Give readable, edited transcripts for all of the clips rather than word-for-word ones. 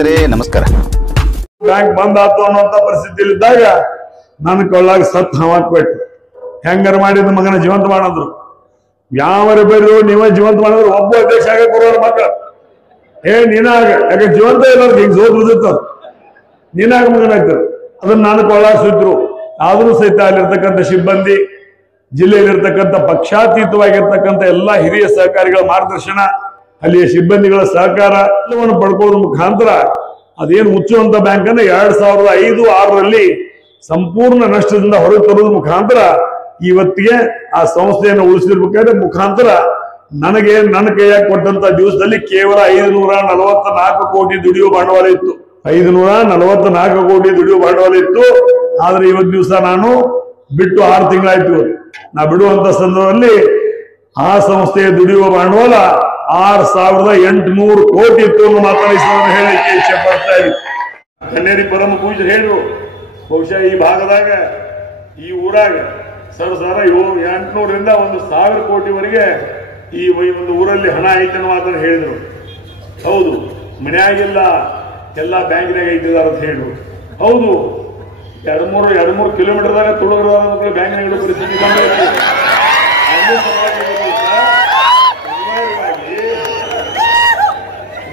ಸ್ನೇಹಿತರೆ ನಮಸ್ಕಾರ. ಬ್ಯಾಂಕ್ ಬಂದ್ ಆತು ಅನ್ನುವಂತ ಪರಿಸ್ಥಿತಿಯಲ್ಲಿ ಇದ್ದಾಗ ನನ್ನ ಕೊಳ್ಳಾಗ ಸತ್ ಹಾಕ್ಬೇಕು. ಹೆಂಗಾರ ಮಾಡಿದ ಮಗನ ಜೀವಂತ ಮಾಡಿದ್ರು. ಯಾವರ ಬೇರು ನೀವೇ ಜೀವಂತ ಮಾಡಿದ್ರು ಒಬ್ಬ ಅಧ್ಯಕ್ಷ ಆಗ ಕೊಡೋರು ಮಕ್ಕಳು ನೀನಾಗ ಯಾಕೆ ಜೀವಂತ ಇಲ್ಲ ಹಿಂಗ್ ಸೋದ್ರದಿತ್ತ ನೀನಾಗ ಮಗನ ಆಗ್ತಾರೆ. ಅದನ್ನ ನಾನು ಕೊಳ್ಳಾಗ ಸುತ್ತರು. ಆದ್ರೂ ಸಹಿತ ಅಲ್ಲಿರ್ತಕ್ಕಂಥ ಸಿಬ್ಬಂದಿ, ಜಿಲ್ಲೆಯಲ್ಲಿರ್ತಕ್ಕಂಥ ಪಕ್ಷಾತೀತವಾಗಿರ್ತಕ್ಕಂಥ ಎಲ್ಲಾ ಹಿರಿಯ ಸಹಕಾರಿಗಳ ಮಾರ್ಗದರ್ಶನ, ಅಲ್ಲಿಯ ಸಿಬ್ಬಂದಿಗಳ ಸಹಕಾರ ಎಲ್ಲವನ್ನು ಪಡ್ಕೊಳ್ಳೋದ್ರ ಮುಖಾಂತರ ಅದೇನು ಮುಚ್ಚುವಂತ ಬ್ಯಾಂಕ್ ಅನ್ನ 2005-6ರಲ್ಲಿ ಸಂಪೂರ್ಣ ನಷ್ಟದಿಂದ ಹೊರಗೆ ತರೋದ್ರ ಮುಖಾಂತರ ಇವತ್ತಿಗೆ ಆ ಸಂಸ್ಥೆಯನ್ನು ಉಳಿಸಿರ್ಬೇಕಾದ್ರೆ ಮುಖಾಂತರ ನನಗೆ ನನ್ನ ಕೈಯಾಗಿ ಕೊಟ್ಟಂತ ದಿವಸದಲ್ಲಿ ಕೇವಲ 544 ಕೋಟಿ ದುಡಿಯುವ ಬಂಡವಾಳ ಇತ್ತು. 544 ಕೋಟಿ ದುಡಿಯುವ ಬಂಡವಾಳ ಇತ್ತು. ಆದ್ರೆ ಇವತ್ತು ದಿವಸ ನಾನು ಬಿಟ್ಟು 6 ತಿಂಗಳಾಯ್ತು. ನಾ ಬಿಡುವಂತ ಸಂದರ್ಭದಲ್ಲಿ ಆ ಸಂಸ್ಥೆಯ ದುಡಿಯುವ ಬಂಡವಾಳ 6,800 ಕೋಟಿ ಇತ್ತು ಅನ್ನೋ ಮಾತನಾಡಿಸೋದನ್ನು ಹೇಳಿಕ್ಕೆ ಇಚ್ಛೆ ಪಡ್ತಾ ಇದ್ವಿ. ಕನ್ನೇರಿ ಪರಮ ಪೂಜ್ಯರು ಹೇಳಿದ್ರು, ಬಹುಶಃ ಈ ಭಾಗದಾಗ ಈ ಊರಾಗ ಸರ 800ರಿಂದ 1,000 ಕೋಟಿವರೆಗೆ ಈ ಒಂದು ಊರಲ್ಲಿ ಹಣ ಐತೆ ಅನ್ನೋ ಮಾತನ್ನು ಹೇಳಿದ್ರು. ಹೌದು, ಮನೆಯಾಗಿಲ್ಲ, ಎಲ್ಲ ಬ್ಯಾಂಕಿನಾಗ ಐತಿದಾರ ಅಂತ ಹೇಳಿದ್ರು. ಹೌದು, 2-3 ಕಿಲೋಮೀಟರ್ದಾಗ ತುಳುಗರದ ಮಕ್ಕಳು ಬ್ಯಾಂಕಿನಾಗ ಇಡೋ ಪರಿಸ್ಥಿತಿ ಬಂದೈತಿ.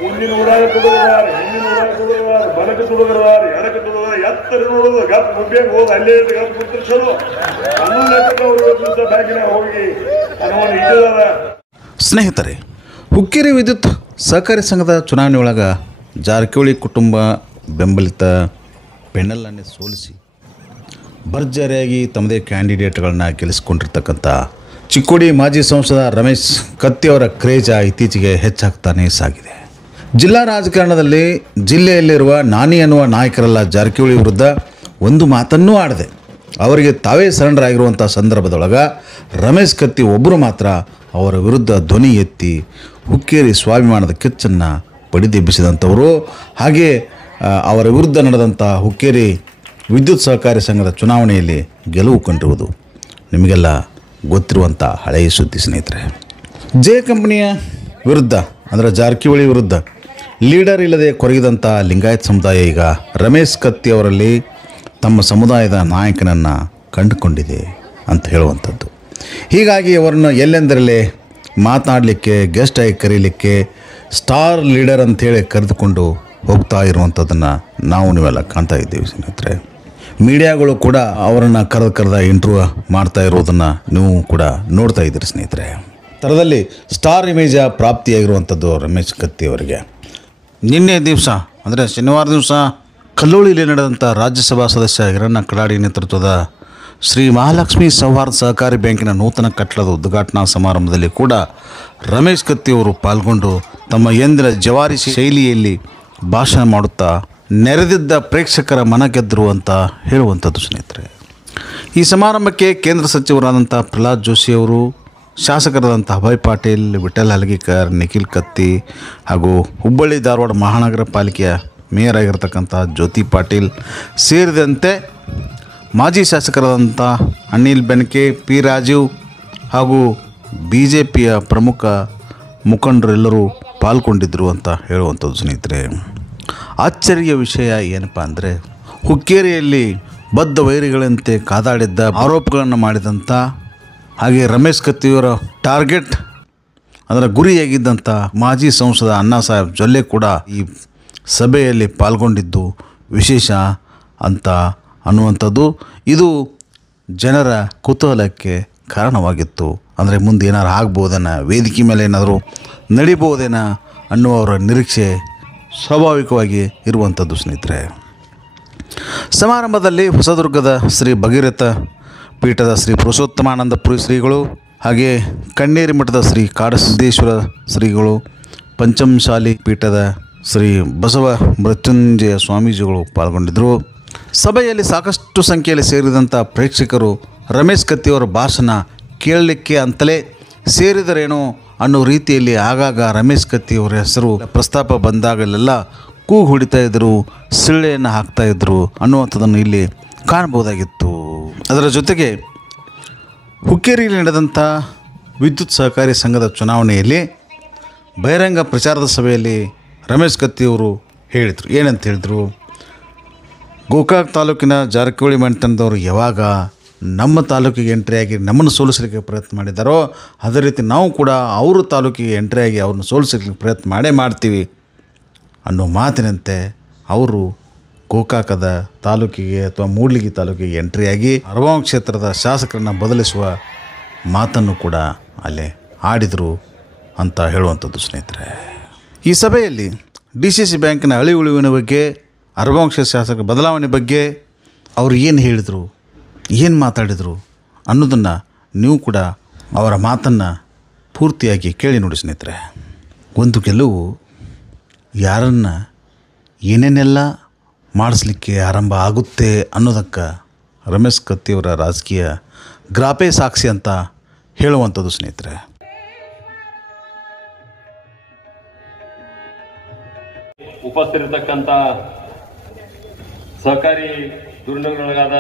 ಮುಂದಿನ ಊರಾಗ ತುಡುಗದಾರ, ಹಿಂದಿನ ಊರಾಗ ತುಡುಗದಾರ, ಬಲಕ್ಕೆ ತುಡುಗದಾರ, ಎಡಕ್ಕೆ ತುಡುಗದಾರ, ಎತ್ತರ ನೋಡುದು ಗಪ್ ಮುಬ್ಬೇಗ ಹೋದ್ ಅಲ್ಲೇ ಗಪ್ ಕುಂತಿರ್ಸೋದು. ಅವರು ಬ್ಯಾಂಕಿನಾಗ ಹೋಗಿ ಹಣವನ್ನು ಇಟ್ಟಿದಾರ. ಸ್ನೇಹಿತರೆ, ಹುಕ್ಕೇರಿ ವಿದ್ಯುತ್ ಸಹಕಾರಿ ಸಂಘದ ಚುನಾವಣೆಯೊಳಗೆ ಜಾರಕಿಹೊಳಿ ಕುಟುಂಬ ಬೆಂಬಲಿತ ಪೆನ್ನಲ್ಲನ್ನೇ ಸೋಲಿಸಿ ಭರ್ಜರಿಯಾಗಿ ತಮ್ಮದೇ ಕ್ಯಾಂಡಿಡೇಟ್ಗಳನ್ನ ಗೆಲ್ಲಿಸಿಕೊಂಡಿರ್ತಕ್ಕಂಥ ಚಿಕ್ಕೋಡಿ ಮಾಜಿ ಸಂಸದ ರಮೇಶ್ ಕತ್ತಿ ಅವರ ಕ್ರೇಜ ಇತ್ತೀಚೆಗೆ ಹೆಚ್ಚಾಗ್ತಾನೇ ಸಾಗಿದೆ. ಜಿಲ್ಲಾ ರಾಜಕಾರಣದಲ್ಲಿ ಜಿಲ್ಲೆಯಲ್ಲಿರುವ ನಾನಿ ಅನ್ನುವ ನಾಯಕರೆಲ್ಲ ಜಾರಕಿಹೊಳಿ ವಿರುದ್ಧ ಒಂದು ಮಾತನ್ನೂ ಆಡದೆ ಅವರಿಗೆ ತಾವೇ ಸರೆಂಡರ್ ಆಗಿರುವಂಥ ಸಂದರ್ಭದೊಳಗೆ ರಮೇಶ್ ಕತ್ತಿ ಒಬ್ಬರು ಮಾತ್ರ ಅವರ ವಿರುದ್ಧ ಧ್ವನಿ ಎತ್ತಿ ಹುಕ್ಕೇರಿ ಸ್ವಾಭಿಮಾನದ ಕಿಚ್ಚನ್ನು ಬಡಿದೆಬ್ಬಿಸಿದಂಥವರು. ಹಾಗೆ ಅವರ ವಿರುದ್ಧ ನಡೆದಂಥ ಹುಕ್ಕೇರಿ ವಿದ್ಯುತ್ ಸಹಕಾರಿ ಸಂಘದ ಚುನಾವಣೆಯಲ್ಲಿ ಗೆಲುವು ಕಂಡಿರುವುದು ನಿಮಗೆಲ್ಲ ಗೊತ್ತಿರುವಂಥ ಹಳೆಯ ಸುದ್ದಿ. ಸ್ನೇಹಿತರೆ, ಜೆ ಕಂಪನಿಯ ವಿರುದ್ಧ ಅಂದರೆ ಜಾರಕಿಹೊಳಿ ವಿರುದ್ಧ ಲೀಡರ್ ಇಲ್ಲದೆ ಕೊರಗಿದಂಥ ಲಿಂಗಾಯತ್ ಸಮುದಾಯ ಈಗ ರಮೇಶ್ ಕತ್ತಿ ಅವರಲ್ಲಿ ತಮ್ಮ ಸಮುದಾಯದ ನಾಯಕನನ್ನು ಕಂಡುಕೊಂಡಿದೆ ಅಂತ ಹೇಳುವಂಥದ್ದು. ಹೀಗಾಗಿ ಅವರನ್ನು ಎಲ್ಲೆಂದರಲ್ಲೇ ಮಾತನಾಡಲಿಕ್ಕೆ, ಗೆಸ್ಟ್ ಆಗಿ ಕರೀಲಿಕ್ಕೆ, ಸ್ಟಾರ್ ಲೀಡರ್ ಅಂಥೇಳಿ ಕರೆದುಕೊಂಡು ಹೋಗ್ತಾ ಇರುವಂಥದ್ದನ್ನು ನಾವು ನೀವೆಲ್ಲ ಕಾಣ್ತಾ ಇದ್ದೀವಿ. ಸ್ನೇಹಿತರೆ, ಮೀಡಿಯಾಗಳು ಕೂಡ ಅವರನ್ನು ಕರೆದ ಇಂಟರ್ವ್ಯೂ ಮಾಡ್ತಾ ಇರೋದನ್ನು ನೀವು ಕೂಡ ನೋಡ್ತಾ ಇದ್ದೀರಿ. ಸ್ನೇಹಿತರೆ, ಥರದಲ್ಲಿ ಸ್ಟಾರ್ ಇಮೇಜ ಪ್ರಾಪ್ತಿಯಾಗಿರುವಂಥದ್ದು ರಮೇಶ್ ಕತ್ತಿ ಅವರಿಗೆ. ನಿನ್ನೆ ದಿವಸ ಅಂದರೆ ಶನಿವಾರ ದಿವಸ ಕಲ್ಲೋಳಿಯಲ್ಲಿ ನಡೆದಂಥ ರಾಜ್ಯಸಭಾ ಸದಸ್ಯ ಹಿರಣ್ಣ ಕಡಾಡಿ ನೇತೃತ್ವದ ಶ್ರೀ ಮಹಾಲಕ್ಷ್ಮಿ ಸೌಹಾರ್ದ ಸಹಕಾರಿ ಬ್ಯಾಂಕಿನ ನೂತನ ಕಟ್ಟಡದ ಉದ್ಘಾಟನಾ ಸಮಾರಂಭದಲ್ಲಿ ಕೂಡ ರಮೇಶ್ ಕತ್ತಿ ಅವರು ಪಾಲ್ಗೊಂಡು ತಮ್ಮ ಎಂದಿನ ಜವಾರಿ ಶೈಲಿಯಲ್ಲಿ ಭಾಷಣ ಮಾಡುತ್ತಾ ನೆರೆದಿದ್ದ ಪ್ರೇಕ್ಷಕರ ಮನ ಗೆದ್ದರು ಅಂತ ಹೇಳುವಂಥದ್ದು. ಸ್ನೇಹಿತರೆ, ಈ ಸಮಾರಂಭಕ್ಕೆ ಕೇಂದ್ರ ಸಚಿವರಾದಂಥ ಪ್ರಹ್ಲಾದ್ ಜೋಶಿ ಅವರು, ಶಾಸಕರಾದಂಥ ಅಭಯ್ ಪಾಟೀಲ್, ವಿಠಲ್ ಹಲಗಿಕರ್, ನಿಖಿಲ್ ಕತ್ತಿ ಹಾಗೂ ಹುಬ್ಬಳ್ಳಿ ಧಾರವಾಡ ಮಹಾನಗರ ಪಾಲಿಕೆಯ ಮೇಯರ್ ಆಗಿರ್ತಕ್ಕಂಥ ಜ್ಯೋತಿ ಪಾಟೀಲ್ ಸೇರಿದಂತೆ ಮಾಜಿ ಶಾಸಕರಾದಂಥ ಅನಿಲ್ ಬೆನಕೆ, ಪಿ ರಾಜೀವ್ ಹಾಗೂ BJPಯ ಪ್ರಮುಖ ಮುಖಂಡರೆಲ್ಲರೂ ಪಾಲ್ಗೊಂಡಿದ್ದರು ಅಂತ ಹೇಳುವಂಥದ್ದು. ಸ್ನೇಹಿತರೆ, ಆಶ್ಚರ್ಯ ವಿಷಯ ಏನಪ್ಪ ಅಂದರೆ ಹುಕ್ಕೇರಿಯಲ್ಲಿ ಬದ್ಧ ವೈರಿಗಳಂತೆ ಕಾದಾಡಿದ್ದ ಆರೋಪಗಳನ್ನು ಮಾಡಿದಂಥ ಹಾಗೆ ರಮೇಶ್ ಕತ್ತಿಯವರ ಟಾರ್ಗೆಟ್ ಅಂದರೆ ಗುರಿಯಾಗಿದ್ದಂಥ ಮಾಜಿ ಸಂಸದ ಅಣ್ಣಾ ಸಾಹೇಬ್ ಜೊಲ್ಲೆ ಕೂಡ ಈ ಸಭೆಯಲ್ಲಿ ಪಾಲ್ಗೊಂಡಿದ್ದು ವಿಶೇಷ ಅಂತ ಅನ್ನುವಂಥದ್ದು. ಇದು ಜನರ ಕುತೂಹಲಕ್ಕೆ ಕಾರಣವಾಗಿತ್ತು. ಅಂದರೆ ಮುಂದೆ ಏನಾರು ಆಗ್ಬೋದೇನ, ವೇದಿಕೆ ಮೇಲೆ ಏನಾದರೂ ನಡಿಬೋದೇನ ಅನ್ನುವರ ನಿರೀಕ್ಷೆ ಸ್ವಾಭಾವಿಕವಾಗಿ ಇರುವಂಥದ್ದು. ಸ್ನೇಹಿತರೆ, ಸಮಾರಂಭದಲ್ಲಿ ಹೊಸದುರ್ಗದ ಶ್ರೀ ಭಗೀರಥ ಪೀಠದ ಶ್ರೀ ಪುರುಷೋತ್ತಮಾನಂದಪುರಿ ಶ್ರೀಗಳು, ಹಾಗೆ ಕಣ್ಣೇರಿ ಮಠದ ಶ್ರೀ ಕಾಡಸಿದ್ದೇಶ್ವರ ಶ್ರೀಗಳು, ಪಂಚಮಶಾಲಿ ಪೀಠದ ಶ್ರೀ ಬಸವ ಮೃತ್ಯುಂಜಯ ಸ್ವಾಮೀಜಿಗಳು ಪಾಲ್ಗೊಂಡಿದ್ದರು. ಸಭೆಯಲ್ಲಿ ಸಾಕಷ್ಟು ಸಂಖ್ಯೆಯಲ್ಲಿ ಸೇರಿದಂಥ ಪ್ರೇಕ್ಷಕರು ರಮೇಶ್ ಕತ್ತಿಯವರ ಭಾಷಣ ಕೇಳಲಿಕ್ಕೆ ಅಂತಲೇ ಸೇರಿದರೇನೋ ಅನ್ನೋ ರೀತಿಯಲ್ಲಿ ಆಗಾಗ ರಮೇಶ್ ಕತ್ತಿಯವರ ಹೆಸರು ಪ್ರಸ್ತಾಪ ಬಂದಾಗಲೆಲ್ಲ ಕೂಗು ಹೊಡಿತಾ ಇದ್ದರು, ಸಿಳ್ಳೆಯನ್ನು ಹಾಕ್ತಾಯಿದ್ರು ಅನ್ನುವಂಥದ್ದನ್ನು ಇಲ್ಲಿ ಕಾಣಬಹುದಾಗಿತ್ತು. ಅದರ ಜೊತೆಗೆ ಹುಕ್ಕೇರಿಯಲ್ಲಿ ನಡೆದಂಥ ವಿದ್ಯುತ್ ಸಹಕಾರಿ ಸಂಘದ ಚುನಾವಣೆಯಲ್ಲಿ ಬಹಿರಂಗ ಪ್ರಚಾರದ ಸಭೆಯಲ್ಲಿ ರಮೇಶ್ ಕತ್ತಿಯವರು ಹೇಳಿದರು. ಏನಂತ ಹೇಳಿದ್ರು, ಗೋಕಾಕ್ ತಾಲೂಕಿನ ಜಾರಕಿಹೊಳಿ ಮಂಟನದವರು ಯಾವಾಗ ನಮ್ಮ ತಾಲೂಕಿಗೆ ಎಂಟ್ರಿಯಾಗಿ ನಮ್ಮನ್ನು ಸೋಲಿಸಲಿಕ್ಕೆ ಪ್ರಯತ್ನ ಮಾಡಿದ್ದಾರೋ ಅದೇ ರೀತಿ ನಾವು ಕೂಡ ಅವರು ತಾಲೂಕಿಗೆ ಎಂಟ್ರಿಯಾಗಿ ಅವ್ರನ್ನ ಸೋಲಿಸಲಿಕ್ಕೆ ಪ್ರಯತ್ನ ಮಾಡೇ ಮಾಡ್ತೀವಿ ಅನ್ನೋ ಮಾತಿನಂತೆ ಅವರು ಗೋಕಾಕದ ತಾಲೂಕಿಗೆ ಅಥವಾ ಮೂಡ್ಲಿಗಿ ತಾಲೂಕಿಗೆ ಎಂಟ್ರಿಯಾಗಿ ಅರವಾಂ ಕ್ಷೇತ್ರದ ಶಾಸಕರನ್ನು ಬದಲಿಸುವ ಮಾತನ್ನು ಕೂಡ ಅಲ್ಲೇ ಆಡಿದರು ಅಂತ ಹೇಳುವಂಥದ್ದು ಸ್ನೇಹಿತರೆ. ಈ ಸಭೆಯಲ್ಲಿ DCC ಬ್ಯಾಂಕಿನ ಅಳಿ ಉಳಿವಿನ ಬಗ್ಗೆ, ಅರವಾಂ ಕ್ಷೇತ್ರ ಶಾಸಕರ ಬದಲಾವಣೆ ಬಗ್ಗೆ ಅವರು ಏನು ಹೇಳಿದರು, ಏನು ಮಾತಾಡಿದರು ಅನ್ನೋದನ್ನು ನೀವು ಕೂಡ ಅವರ ಮಾತನ್ನು ಪೂರ್ತಿಯಾಗಿ ಕೇಳಿ ನೋಡಿ ಸ್ನೇಹಿತರೆ. ಒಂದು ಗೆಲುವು ಯಾರನ್ನು ಏನೇನೆಲ್ಲ ಮಾಡಿಸ್ಲಿಕ್ಕೆ ಆರಂಭ ಆಗುತ್ತೆ ಅನ್ನೋದಕ್ಕೆ ರಮೇಶ್ ಕತ್ತಿಯವರ ರಾಜಕೀಯ ಗ್ರಾಪೇ ಸಾಕ್ಷಿ ಅಂತ ಹೇಳುವಂಥದ್ದು ಸ್ನೇಹಿತರೆ. ಉಪಸ್ಥಿತರಿರ್ತಕ್ಕಂಥ ಸಹಕಾರಿ ಧುರೀಣಗಳಾದ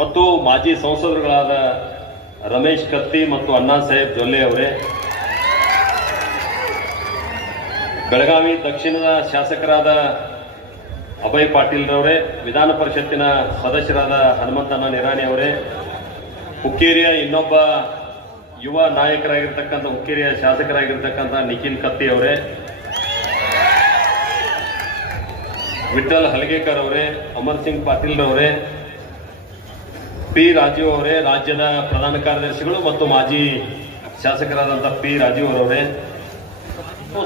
ಮತ್ತು ಮಾಜಿ ಸಂಸದರುಗಳಾದ ರಮೇಶ್ ಕತ್ತಿ ಮತ್ತು ಅಣ್ಣಾ ಸಾಹೇಬ್ ಜೊಲ್ಲೆ ಅವರೇ, ಬೆಳಗಾವಿ ದಕ್ಷಿಣದ ಶಾಸಕರಾದ ಅಭಯ್ ಪಾಟೀಲ್ ರವರೇ, ವಿಧಾನ ಪರಿಷತ್ತಿನ ಸದಸ್ಯರಾದ ಹನುಮಂತಣ್ಣ ನಿರಾಣಿ ಅವರೇ, ಹುಕ್ಕೇರಿಯ ಇನ್ನೊಬ್ಬ ಯುವ ನಾಯಕರಾಗಿರ್ತಕ್ಕಂಥ ಹುಕ್ಕೇರಿಯ ಶಾಸಕರಾಗಿರ್ತಕ್ಕಂಥ ನಿಖಿಲ್ ಕತ್ತಿ ಅವರೇ, ವಿಠಲ್ ಹಲಗೇಕರ್ ಅವರೇ, ಅಮರ್ ಸಿಂಗ್ ಪಾಟೀಲ್ ರವರೇ, ಪಿ ರಾಜೀವ್ ಅವರೇ, ರಾಜ್ಯದ ಪ್ರಧಾನ ಕಾರ್ಯದರ್ಶಿಗಳು ಮತ್ತು ಮಾಜಿ ಶಾಸಕರಾದಂಥ ಪಿ ರಾಜೀವ್ ಅವರೇ,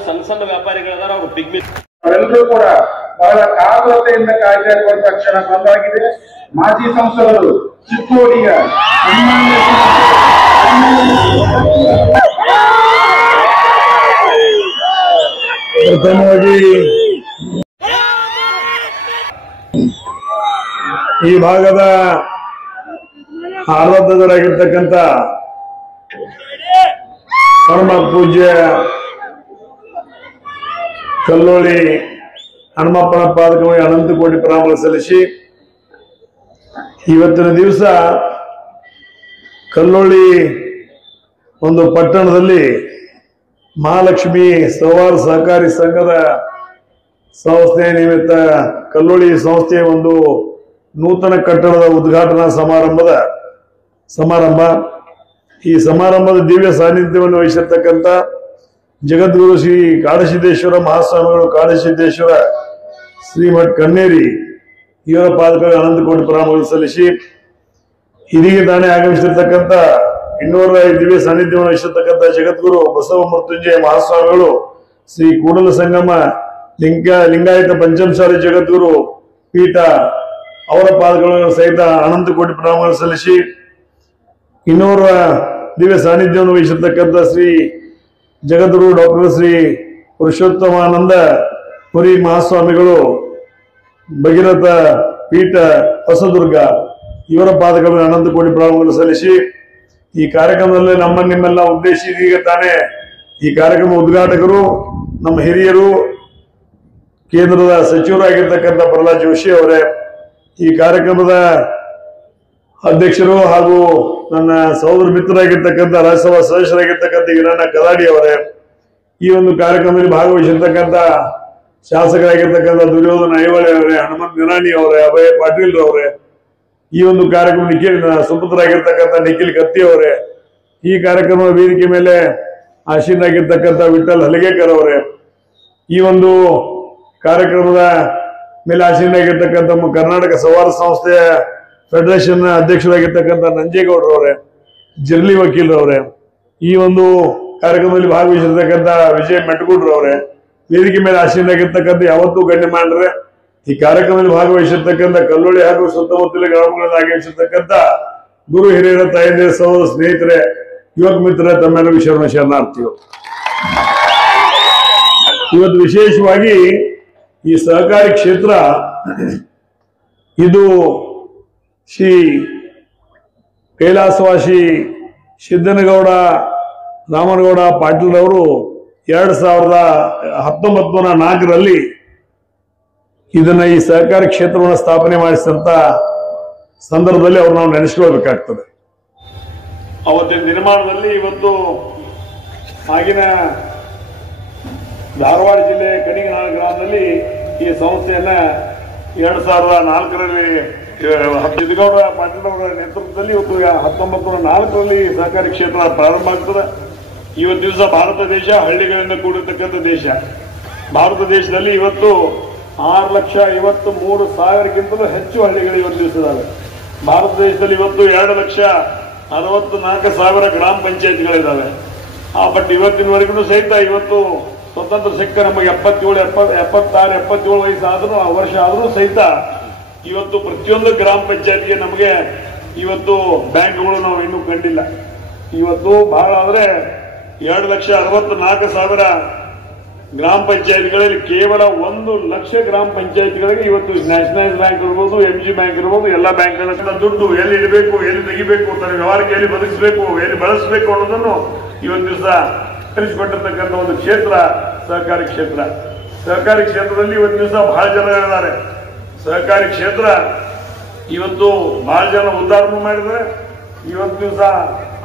ಸಣ್ಣ ಸಣ್ಣ ವ್ಯಾಪಾರಿಗಳಾದ ಅವರು ಪಿಗ್ಮಿ ಅವರೆಲ್ಲರೂ ಕೂಡ ಬಹಳ ಕಾತುರತೆಯಿಂದ ಕಾಯ್ತಾ ಇರುವಂತಹ ಕ್ಷಣ ಬಂದಾಗಿದೆ. ಮಾಜಿ ಸಂಸದರು ಚಿಕ್ಕೋಡಿಯ ಪ್ರಥಮವಾಗಿ ಈ ಭಾಗದ ಆರಾಧಕರಾಗಿರ್ತಕ್ಕಂಥ ಪರಮ ಪೂಜ್ಯ ಕಲ್ಲೋಳಿ ಹನುಮಪ್ಪನ ಪಾದಕವಾಗಿ ಅನಂತ ಕೋಟಿ ಪ್ರಣಾಮ ಸಲ್ಲಿಸಿ, ಇವತ್ತಿನ ದಿವಸ ಕಲ್ಲೋಳಿ ಒಂದು ಪಟ್ಟಣದಲ್ಲಿ ಮಹಾಲಕ್ಷ್ಮಿ ಸವಾರ ಸಹಕಾರಿ ಸಂಘದ ಸಂಸ್ಥೆಯ ನಿಮಿತ್ತ ಕಲ್ಲೋಳಿ ಸಂಸ್ಥೆಯ ಒಂದು ನೂತನ ಕಟ್ಟಡದ ಉದ್ಘಾಟನಾ ಸಮಾರಂಭ. ಈ ಸಮಾರಂಭದ ದಿವ್ಯ ಸಾನ್ನಿಧ್ಯವನ್ನು ವಹಿಸಿರ್ತಕ್ಕಂಥ ಜಗದ್ಗುರು ಶ್ರೀ ಕಾಡಸಿದ್ದೇಶ್ವರ ಮಹಾಸ್ವಾಮಿಗಳು, ಕಾಡಸಿದ್ದೇಶ್ವರ ಶ್ರೀಮಠ್ ಕನ್ನೇರಿ ಇವರ ಪಾದಕರಿಗೆ ಅನಂತ ಕೋಟಿ ಪ್ರಣಾಮಗಳು ಸಲ್ಲಿಸಿ, ಇದೀಗ ತಾನೇ ಆಗಮಿಸಿರ್ತಕ್ಕಂಥ ಇನ್ನೂರ ದಿವ್ಯ ಸಾನ್ನಿಧ್ಯವನ್ನು ವಹಿಸಿರ್ತಕ್ಕಂಥ ಜಗದ್ಗುರು ಬಸವ ಮೃತ್ಯುಂಜಯ ಮಹಾಸ್ವಾಮಿಗಳು, ಶ್ರೀ ಕೂಡಲ ಸಂಗಮ ಲಿಂಗಾಯತ ಪಂಚಮಸಾಲಿ ಜಗದ್ಗುರು ಪೀಠ ಅವರ ಪಾದಗಳನ್ನು ಸಹಿತ ಅನಂತ ಕೋಟಿ ಪ್ರಣಾಮಗಳು ಸಲ್ಲಿಸಿ, ಇನ್ನೂರ ದಿವ್ಯ ಸಾನ್ನಿಧ್ಯವನ್ನು ವಹಿಸಿರ್ತಕ್ಕಂಥ ಶ್ರೀ ಜಗದ್ಗುರು ಡಾಕ್ಟರ್ ಶ್ರೀ ಪುರುಷೋತ್ತಮಾನಂದ ಪುರಿ ಮಹಾಸ್ವಾಮಿಗಳು, ಭಗೀರಥ ಪೀಠ ಹೊಸದುರ್ಗ ಇವರ ಪಾದಗಳನ್ನು ಅನಂತ ಕೋಟಿ ಪ್ರಣಾಮಗಳು ಸಲ್ಲಿಸಿ, ಈ ಕಾರ್ಯಕ್ರಮದಲ್ಲಿ ನಿಮ್ಮೆಲ್ಲ ಉದ್ದೇಶಿ ಈಗ ತಾನೇ ಈ ಕಾರ್ಯಕ್ರಮ ಉದ್ಘಾಟಕರು ನಮ್ಮ ಹಿರಿಯರು ಕೇಂದ್ರದ ಸಚಿವರಾಗಿರ್ತಕ್ಕಂಥ ಪ್ರಹ್ಲಾದ್ ಜೋಶಿ ಅವರೇ, ಈ ಕಾರ್ಯಕ್ರಮದ ಅಧ್ಯಕ್ಷರು ಹಾಗೂ ನನ್ನ ಸಹೋದರ ಮಿತ್ರರಾಗಿರ್ತಕ್ಕಂಥ ರಾಜ್ಯಸಭಾ ಸದಸ್ಯರಾಗಿರ್ತಕ್ಕಂಥ ಹಿರಣ್ಣ ಕದಾಡಿ ಅವರೇ, ಈ ಒಂದು ಕಾರ್ಯಕ್ರಮದಲ್ಲಿ ಭಾಗವಹಿಸಿರ್ತಕ್ಕಂಥ ಶಾಸಕರಾಗಿರ್ತಕ್ಕಂಥ ದುರ್ಯೋಧನ ಐಹೊಳೆ ಅವರೇ, ಹನುಮಂತ ನಿರಾಣಿ ಅವರೇ, ಅಭಯ ಪಾಟೀಲ್ ಅವರೇ, ಈ ಒಂದು ಕಾರ್ಯಕ್ರಮ ಸುಪುತ್ರರಾಗಿರ್ತಕ್ಕಂಥ ನಿಖಿಲ್ ಕತ್ತಿ ಅವರೇ, ಈ ಕಾರ್ಯಕ್ರಮದ ವೇದಿಕೆ ಮೇಲೆ ಆಶೀನಾಗಿರ್ತಕ್ಕಂಥ ವಿಠಲ್ ಹಲಗೇಕರ್ ಅವರೇ, ಈ ಒಂದು ಕಾರ್ಯಕ್ರಮದ ಮೇಲೆ ಆಶೀನಾಗಿರ್ತಕ್ಕಂಥ ಕರ್ನಾಟಕ ಸವಾರ ಸಂಸ್ಥೆಯ ಫೆಡರೇಷನ್ ಅಧ್ಯಕ್ಷರಾಗಿರ್ತಕ್ಕಂಥ ನಂಜೇಗೌಡರವರೇ, ಜಿರ್ಲಿ ವಕೀಲರವರೇ, ಈ ಒಂದು ಕಾರ್ಯಕ್ರಮದಲ್ಲಿ ಭಾಗವಹಿಸಿರ್ತಕ್ಕಂಥ ವಿಜಯ್ ಮೆಟ್ಗೂಡ್ರವರೇ, ವೇದಿಕೆ ಮೇಲೆ ಆಶೀನಾಗಿರ್ತಕ್ಕಂಥ ಯಾವತ್ತೂ ಗಣ್ಯಮಾನ್ರೆ, ಈ ಕಾರ್ಯಕ್ರಮದಲ್ಲಿ ಭಾಗವಹಿಸಿರ್ತಕ್ಕಂಥ ಕಲ್ಲೋಳಿ ಹಾಗೂ ಸುತ್ತಮುತ್ತಲ ಗ್ರಾಮಗಳಲ್ಲಿ ಆಗಮಿಸಿರ್ತಕ್ಕಂಥ ಗುರು ಹಿರಿಯರ ತಾಯಂದಿರ ಸಹೋದರ ಸ್ನೇಹಿತರೆ, ಯುವಕ ಮಿತ್ರ ತಮ್ಮೆಲ್ಲರಿಗೂ ಶರಣಾರ್ಥಿಗಳು. ಇವತ್ತು ವಿಶೇಷವಾಗಿ ಈ ಸಹಕಾರಿ ಕ್ಷೇತ್ರ ಇದು ಶ್ರೀ ಕೈಲಾಸವಾಸಿ ಸಿದ್ದನಗೌಡ ರಾಮನಗೌಡ ಪಾಟೀಲ್ ಅವರು 2019 ಇದನ್ನ ಈ ಸಹಕಾರಿ ಕ್ಷೇತ್ರವನ್ನು ಸ್ಥಾಪನೆ ಮಾಡಿಸಿದಂತ ಸಂದರ್ಭದಲ್ಲಿ ಅವ್ರು ನಾವು ನೆನೆಸ್ಕೊಳ್ಬೇಕಾಗ್ತದೆ. ಅವತ್ತಿನ ನಿರ್ಮಾಣದಲ್ಲಿ ಇವತ್ತು ಆಗಿನ ಧಾರವಾಡ ಜಿಲ್ಲೆ ಕಣಿಗನಾಳ ಗ್ರಾಮದಲ್ಲಿ ಈ ಸಂಸ್ಥೆಯನ್ನ 2004ರಲ್ಲಿ ಸಿದ್ದಗೌಡ ಪಾಟೀಲ್ ಅವರ ನೇತೃತ್ವದಲ್ಲಿ ಇವತ್ತು 1904ರಲ್ಲಿ ಸಹಕಾರಿ ಕ್ಷೇತ್ರ ಪ್ರಾರಂಭ ಆಗ್ತದೆ. ಇವತ್ತು ದಿವಸ ಭಾರತ ದೇಶ ಹಳ್ಳಿಗಳಿಂದ ಕೂಡಿರ್ತಕ್ಕಂಥ ದೇಶ. ಭಾರತ ದೇಶದಲ್ಲಿ ಇವತ್ತು 6,53,000ಕ್ಕಿಂತಲೂ ಹೆಚ್ಚು ಹಳ್ಳಿಗಳು ಇವತ್ತು ದಿವಸದಾವೆ. ಭಾರತ ದೇಶದಲ್ಲಿ ಇವತ್ತು 2,64,000 ಗ್ರಾಮ ಪಂಚಾಯತ್ಗಳಿದ್ದಾವೆ. ಬಟ್ ಇವತ್ತಿನವರೆಗೂ ಸಹಿತ ಇವತ್ತು ಸ್ವತಂತ್ರ ಸಿಕ್ಕ ನಮಗೆ 77 ವಯಸ್ಸಾದ್ರೂ ವರ್ಷ ಆದ್ರೂ ಸಹಿತ ಇವತ್ತು ಪ್ರತಿಯೊಂದು ಗ್ರಾಮ ಪಂಚಾಯತ್ಗೆ ನಮಗೆ ಇವತ್ತು ಬ್ಯಾಂಕ್ಗಳು ನಾವು ಇನ್ನೂ ಕಂಡಿಲ್ಲ. ಇವತ್ತು ಬಹಳ ಆದ್ರೆ 2,64,000 ಗ್ರಾಮ ಪಂಚಾಯತ್ಗಳಲ್ಲಿ ಕೇವಲ 1,00,000 ಗ್ರಾಮ ಪಂಚಾಯತ್ಗಳಿಗೆ ಇವತ್ತು ನ್ಯಾಷನಲೈಸ್ ಬ್ಯಾಂಕ್ ಇರ್ಬೋದು, MG ಬ್ಯಾಂಕ್ ಇರ್ಬೋದು, ಎಲ್ಲ ಬ್ಯಾಂಕ್ಗಳ ದುಡ್ಡು ಎಲ್ಲಿ ಇಡಬೇಕು, ಎಲ್ಲಿ ತೆಗಿಬೇಕು, ತನ್ನ ವ್ಯವಹಾರಕ್ಕೆ ಎಲ್ಲಿ ಬದುಕಿಸಬೇಕು, ಎಲ್ಲಿ ಬಳಸಬೇಕು ಅನ್ನೋದನ್ನು ಇವತ್ತು ದಿವಸ ತಿಳಿಸಿಕೊಟ್ಟಿರ್ತಕ್ಕಂಥ ಒಂದು ಕ್ಷೇತ್ರ ಸಹಕಾರಿ ಕ್ಷೇತ್ರ. ಸಹಕಾರಿ ಕ್ಷೇತ್ರದಲ್ಲಿ ಇವತ್ತು ದಿವಸ ಬಹಳ ಜನ ಇದ್ದಾರೆ. ಸಹಕಾರಿ ಕ್ಷೇತ್ರ ಇವತ್ತು ಬಹಳ ಜನ ಉದ್ಧಾರ ಮಾಡಿದ್ರೆ ಇವತ್ತು ದಿವಸ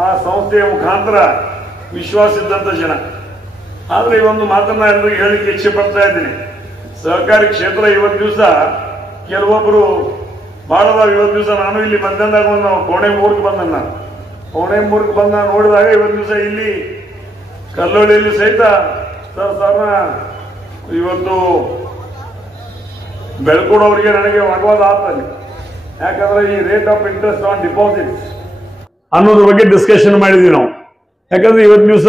ಆ ಸಂಸ್ಥೆಯ ಮುಖಾಂತರ ವಿಶ್ವಾಸ ಇದ್ದಂತ ಜನ. ಆದ್ರೆ ಈ ಒಂದು ಮಾತನ್ನ ಎಲ್ಲರಿಗೂ ಹೇಳಿಕ್ಕೆ ಇಚ್ಛೆ ಪಡ್ತಾ ಇದ್ದೀನಿ. ಸಹಕಾರಿ ಕ್ಷೇತ್ರ ಇವತ್ತು ದಿವಸ ಕೆಲವೊಬ್ರು ಬಹಳ ಇವತ್ತು ದಿವಸ ನಾನು ಇಲ್ಲಿ ಮಧ್ಯಾಹ್ನದಾಗ ಒಂದು ಕೋಣೆಮೂರ್ಗೆ ಬಂದ ನೋಡಿದಾಗ ಇವತ್ತು ದಿವಸ ಇಲ್ಲಿ ಕಲ್ಲೋಳಿಯಲ್ಲಿ ಸಹಿತ ಸರ್ನ ಇವತ್ತು ಬೆಳ್ಕೊಡೋರಿಗೆ ನನಗೆ ವಾಗ್ವಾದ ಆಗ್ತದೆ. ಯಾಕಂದ್ರೆ ಈ rate of interest on deposits ಅನ್ನೋದ್ರ ಬಗ್ಗೆ ಡಿಸ್ಕಷನ್ ಮಾಡಿದ್ವಿ ನಾವು. ಯಾಕಂದ್ರೆ ಇವತ್ತು ದಿವಸ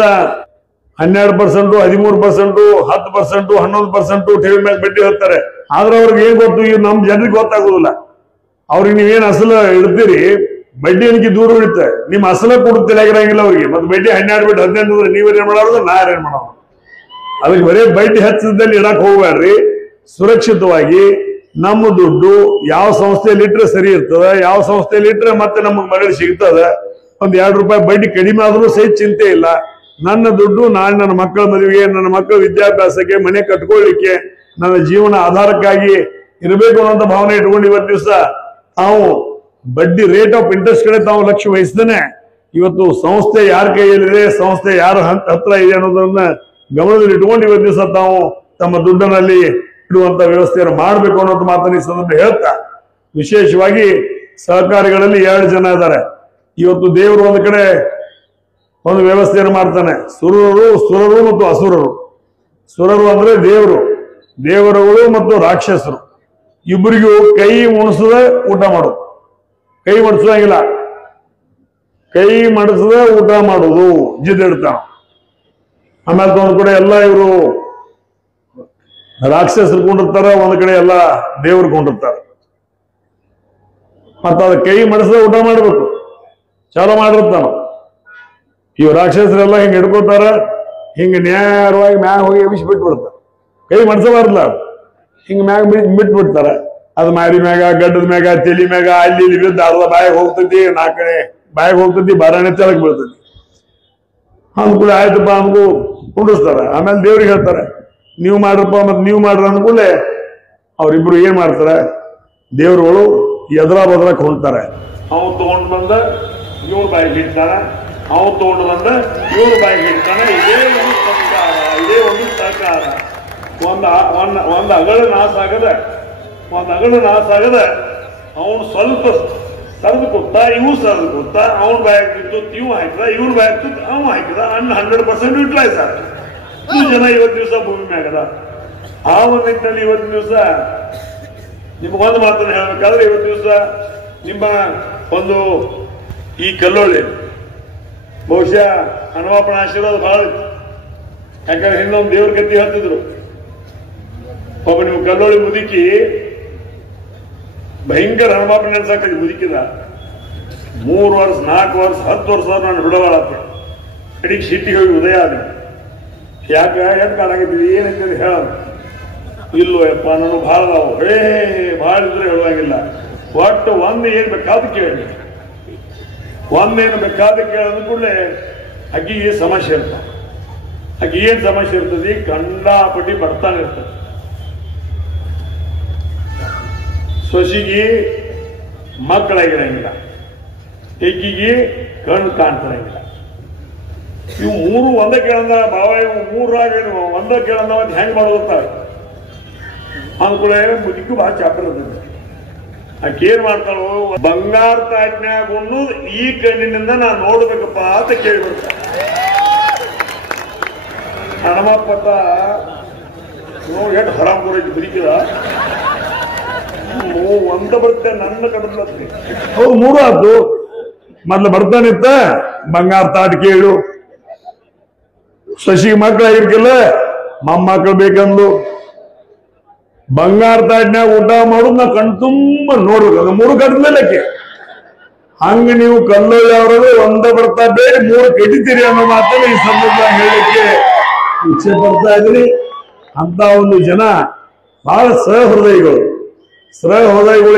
12%, 13%, 10%, 11% ಠೇವಿ ಮೇಲೆ ಬಡ್ಡಿ ಹೋಗ್ತಾರೆ. ಆದ್ರೆ ಅವ್ರಿಗೆ ಏನ್ ಗೊತ್ತು, ಈಗ ನಮ್ ಜನರಿಗೆ ಗೊತ್ತಾಗೋದಿಲ್ಲ. ಅವ್ರಿಗೆ ನೀವೇನ್ ಅಸಲು ಇಡ್ತೀರಿ, ಬಡ್ಡಿ ಏನಕ್ಕೆ ದೂರ ಉಳಿತೆ, ನಿಮ್ ಅಸಲ ಕೊಡುತ್ತಿಲ್ಲ ಆಗಿರಂಗಿಲ್ಲ ಅವ್ರಿಗೆ. ಮತ್ತೆ ಬಡ್ಡಿ 12 ಬಿಟ್ಟು 18 ನೀವೇನ್ ಮಾಡೋದು, ನಾರೇನ್ ಮಾಡೋದು. ಅದಕ್ಕೆ ಬರೀ ಬಡ್ಡಿ ಹಚ್ಚದಲ್ಲಿ ಇಡಕ್ ಹೋಗ್ಬೇಡ್ರಿ. ಸುರಕ್ಷಿತವಾಗಿ ನಮ್ಮ ದುಡ್ಡು ಯಾವ ಸಂಸ್ಥೆಯಲ್ಲಿ ಇಟ್ರೆ ಸರಿ ಇರ್ತದೆ, ಯಾವ ಸಂಸ್ಥೆಯಲ್ಲಿ ಇಟ್ರೆ ಮತ್ತೆ ನಮಗೆ ಮರಳಿ ಸಿಗ್ತದೆ. ಒಂದ್ 2 ರೂಪಾಯಿ ಬಡ್ಡಿ ಕಡಿಮೆ ಆದ್ರೂ ಸಹಿತ ಚಿಂತೆ ಇಲ್ಲ. ನನ್ನ ದುಡ್ಡು ನಾಳೆ ನನ್ನ ಮಕ್ಕಳ ಮದುವೆಗೆ, ನನ್ನ ಮಕ್ಕಳ ವಿದ್ಯಾಭ್ಯಾಸಕ್ಕೆ, ಮನೆ ಕಟ್ಕೊಳ್ಳಿಕ್ಕೆ, ನನ್ನ ಜೀವನ ಆಧಾರಕ್ಕಾಗಿ ಇರಬೇಕು ಅನ್ನೋ ಭಾವನೆ ಇಟ್ಕೊಂಡು ಇವತ್ತು ದಿವಸ ತಾವು ಬಡ್ಡಿ ರೇಟ್ ಆಫ್ ಇಂಟ್ರೆಸ್ಟ್ ಕಡೆ ತಾವು ಲಕ್ಷ್ಯ ವಹಿಸ್ತಾನೆ ಇವತ್ತು ಸಂಸ್ಥೆ ಯಾರ ಕೈಯಲ್ಲಿದೆ, ಸಂಸ್ಥೆ ಯಾರ ಹತ್ರ ಇದೆ ಅನ್ನೋದನ್ನ ಗಮನದಲ್ಲಿ ಇಟ್ಕೊಂಡು ಇವತ್ತು ದಿವಸ ತಾವು ತಮ್ಮ ದುಡ್ಡಿನಲ್ಲಿ ಇಡುವಂತ ವ್ಯವಸ್ಥೆಯನ್ನು ಮಾಡಬೇಕು ಅನ್ನೋದು ಮಾತನ್ನ ಈ ಸಂದರ್ಭ ಹೇಳ್ತಾ, ವಿಶೇಷವಾಗಿ ಸಹಕಾರಿಗಳಲ್ಲಿ 2 ಜನ ಇದ್ದಾರೆ. ಇವತ್ತು ದೇವರು ಒಂದು ಕಡೆ ಒಂದು ವ್ಯವಸ್ಥೆಯನ್ನು ಮಾಡ್ತಾನೆ. ಸುರರು ಮತ್ತು ಅಸುರರು. ಸುರರು ಅಂದ್ರೆ ದೇವರುಗಳು ಮತ್ತು ರಾಕ್ಷಸರು ಇಬ್ಬರಿಗೂ ಕೈ ಮುಣಿಸದೆ ಊಟ ಮಾಡೋದು. ಕೈ ಮಡಿಸೋಂಗಿಲ್ಲ, ಕೈ ಮಡಿಸದೆ ಊಟ ಮಾಡೋದು ಜಿದ್ದಿಡ್ತಾನ. ಆಮೇಲೆ ಒಂದ್ ಕಡೆ ಎಲ್ಲ ಇವರು ರಾಕ್ಷಸರು ಕೊಂಡಿರ್ತಾರ, ಒಂದ್ ಕಡೆ ಎಲ್ಲ ದೇವ್ರು ಕೊಂಡಿರ್ತಾರ. ಮತ್ತ ಅದ ಕೈ ಮಡಿಸದೆ ಊಟ ಮಾಡ್ಬೇಕು ಚಾಲೋ ಮಾಡಿರ್ತಾನ. ಇವ್ ರಾಕ್ಷಸರೆಲ್ಲ ಹಿಂಗ್ ಹಿಡ್ಕೋತಾರ, ಹಿಂಗ ನೇರವಾಗಿ ಮ್ಯಾಗ ಹೋಗಿ ಎಬಿಸಿ ಬಿಟ್ಬಿಡ್ತಾರ. ಕೈ ಮಡಿಸಬಾರ್ದಲ್ಲ, ಹಿಂಗ ಮ್ಯಾಗ ಬಿಟ್ಬಿಡ್ತಾರ. ಅದ್ ಮಾರಿ ಮ್ಯಾಗ, ಗಡ್ಡದ ಮ್ಯಾಗ, ತಲಿ ಮ್ಯಾಗ, ಅಲ್ಲಿ ಇಲ್ಲಿ ಬಿದ್ದು ಅರ್ಧ ಬಾಯಿಗೆ ಹೋಗ್ತತಿ, 4 ಕಡೆ ಬಾಯಿಗೆ ಹೋಗ್ತತಿ, ಬಾರಾಣೆ ತೆಳಕ್ ಬೀಳ್ತತಿ. ಅನ್ಕೂಲ ಆಯ್ತಪ್ಪ ಅನ್ಕೂ ಕುಂಡಿಸ್ತಾರ. ಆಮೇಲೆ ದೇವ್ರಿಗೆ ಹೇಳ್ತಾರೆ ನೀವು ಮಾಡ್ರಪ್ಪ, ಮತ್ತೆ ನೀವು ಮಾಡ್ರ ಅನ್ಕೂಲೆ ಅವ್ರಿಬ್ರು ಏನ್ ಮಾಡ್ತಾರೆ, ದೇವ್ರುಗಳು ಎದ್ರ ಬದ್ರಕ್ ಹೊಂಡ್ತಾರೆ. ಅವ್ನು ತಗೊಂಡ್ ಬಂದ ಇವ್ರ ಬಾಯಿಗೆ ಇಡ್ತಾನ, ಅವ್ನು ತಗೊಂಡು ಬಂದ ಇವ್ರ ಬಾಯಿಗೆ ಇಡ್ತಾನ. ಇದೇ ಒಂದು ಸಂಸ್ಕಾರ, ಇದೇ ಒಂದು ಸಹಕಾರ. ಒಂದ್ ಅಗಳ ನಾಶ ಆಗದ ಅವನು ಸ್ವಲ್ಪ ಸರಿದು ಕೊಡ್ತಾ, ಇವು ಸರಿದು ಕೊಡ್ತಾ, ಅವನ ಬಾಯಾಗ್ತಿತ್ತು ಇವು ಹಾಕಿದ, ಇವ್ರ ಬಾಯಾಗ್ತಿತ್ತು ಅವ ಹಾಕಿದ, 100% ಯುಟಿಲೈಸ್ ಆಗ್ತದೆ. ಇಷ್ಟು ಜನ ಇವತ್ತು ದಿವಸ ಭೂಮಿ ಮ್ಯಾಗದ. ಆ ಒಂದು ನಿಟ್ಟಿನಲ್ಲಿ ಇವತ್ತು ದಿವಸ ನಿಮಗೊಂದು ಮಾತನ್ನ ಹೇಳ್ಬೇಕಾದ್ರೆ, ಇವತ್ತು ದಿವಸ ನಿಮ್ಮ ಒಂದು ಈ ಕಲ್ಲೋಳಿ ಬಹುಶಃ ಹನುಮಪ್ಪನ ಆಶೀರ್ವಾದ ಬಹಳ ಇತ್ತು. ಯಾಕಂದ್ರೆ ಇನ್ನೊಂದು ದೇವ್ರ ಕತ್ತಿ ಹೇಳ್ತಿದ್ರು, ಒಬ್ಬ ನೀವು ಕಲ್ಲೋಳಿ ಮುದುಕಿ ಭಯಂಕರ ಹನುಮಪ್ಪನ ನೆನ್ಸಾಕ್ತದೆ. ಮುದುಕಿದ 3 ವರ್ಷ 4 ವರ್ಷ 10 ವರ್ಷ ನಾನು ಬಿಡವಾಳಪ್ಪ. ಕಡಿಗೆ ಸಿಟ್ಟಿಗೆ ಹೋಗಿ ಉದಯ ಆದ. ಯಾಕೆ ಹೆಣ್ಣು ಕಾಣಾಗಿದ್ದೀವಿ ಏನಂತೇಳಿ ಹೇಳೋದು. ಇಲ್ಲೋ ಯಪ್ಪ ನಾನು ಭಾಳ ಭಾಳ ಇದ್ರೆ ಹೇಳುವಾಗಿಲ್ಲ. ಒಟ್ಟು ಏನ್ ಬೇಕಾದ ಕೇಳಿ, ಏನ್ ಬೇಕಾದ ಕೇಳೋದ್ ಕೂಡಲೇ ಅಕ್ಕಿಗೆ ಸಮಸ್ಯೆ ಇರ್ತ. ಅಕ್ಕಿ ಏನ್ ಸಮಸ್ಯೆ ಇರ್ತದೆ, ಕಂಡಾಪಟ್ಟಿ ಬರ್ತಾನೆ ಇರ್ತದೆ. ಸೊಸಿಗೆ ಮಕ್ಕಳಾಗಿರಂಗಿಲ್ಲ, ಏಕಿಗೆ ಕಣ್ಣು ಕಾಣ್ತಾರಂಗಿಲ್ಲ. ಇವು 3 ಒಂದೇ ಕೇಳಂದ ಭಾವ, ಇವು 3 ಒಂದೇ ಕೇಳಂದ ಹೆಂಗ್ ಮಾಡೋದು. ಅನ್ಕೊಳ್ಳೆ ಮುದುಕು ಭಾಳ ಚಾಪರ್ ಅದ. ಆಕೇನ್ ಮಾಡ್ತಾಳು, ಬಂಗಾರ ತಾಟ್ನ್ಯಾಗ ಅನ್ನೋದು ಈ ಕಣ್ಣಿನಿಂದ ನಾನು ನೋಡ್ಬೇಕಪ್ಪ ಅಂತ ಕೇಳಿಬಿಡ್ತ. ಹನುಮಪ್ಪತ್ತ ಎಷ್ಟು ಹರಾಮ್ ಬರೋದು ಬದುಕಿದ ಒಂದ ಬರುತ್ತೆ ನನ್ನ ಕಡದ್ಲತ್ರಿ. ಹೌದು, 3 ಆಯ್ತು. ಮೊದ್ಲು ಬರ್ತಾನಿತ್ತ ಬಂಗಾರ ತಾಟ್ ಕೇಳು, ಶಶಿ ಮಕ್ಕಳಾಗಿರ್ಕಿಲ್ಲ ಮೊಮ್ಮಕ್ಕಳು ಬೇಕಂದು ಬಂಗಾರ ತಾಟ್ನ್ಯಾಗ ಊಟ ಮಾಡೋದು ನಾ ಕಣ್ ತುಂಬ ನೋಡ್ಬೇಕು. ಅದು 3 ಕಡ್ದಕ್ಕೆ ಹಂಗ ನೀವು ಕಲ್ಲೊಳ್ಳಿ ಒಂದ ಬರ್ತಾ ಬೇರೆ 3 ಕಡಿತೀರಿ ಅನ್ನೋ ಮಾತನ್ನ ಈ ಸಂದರ್ಭ ಹೇಳಲಿಕ್ಕೆ ಇಚ್ಛೆ ಪಡ್ತಾ ಇದ್ರಿ. ಅಂತ ಒಂದು ಜನ ಬಹಳ ಸಹೃದಯಿಗಳು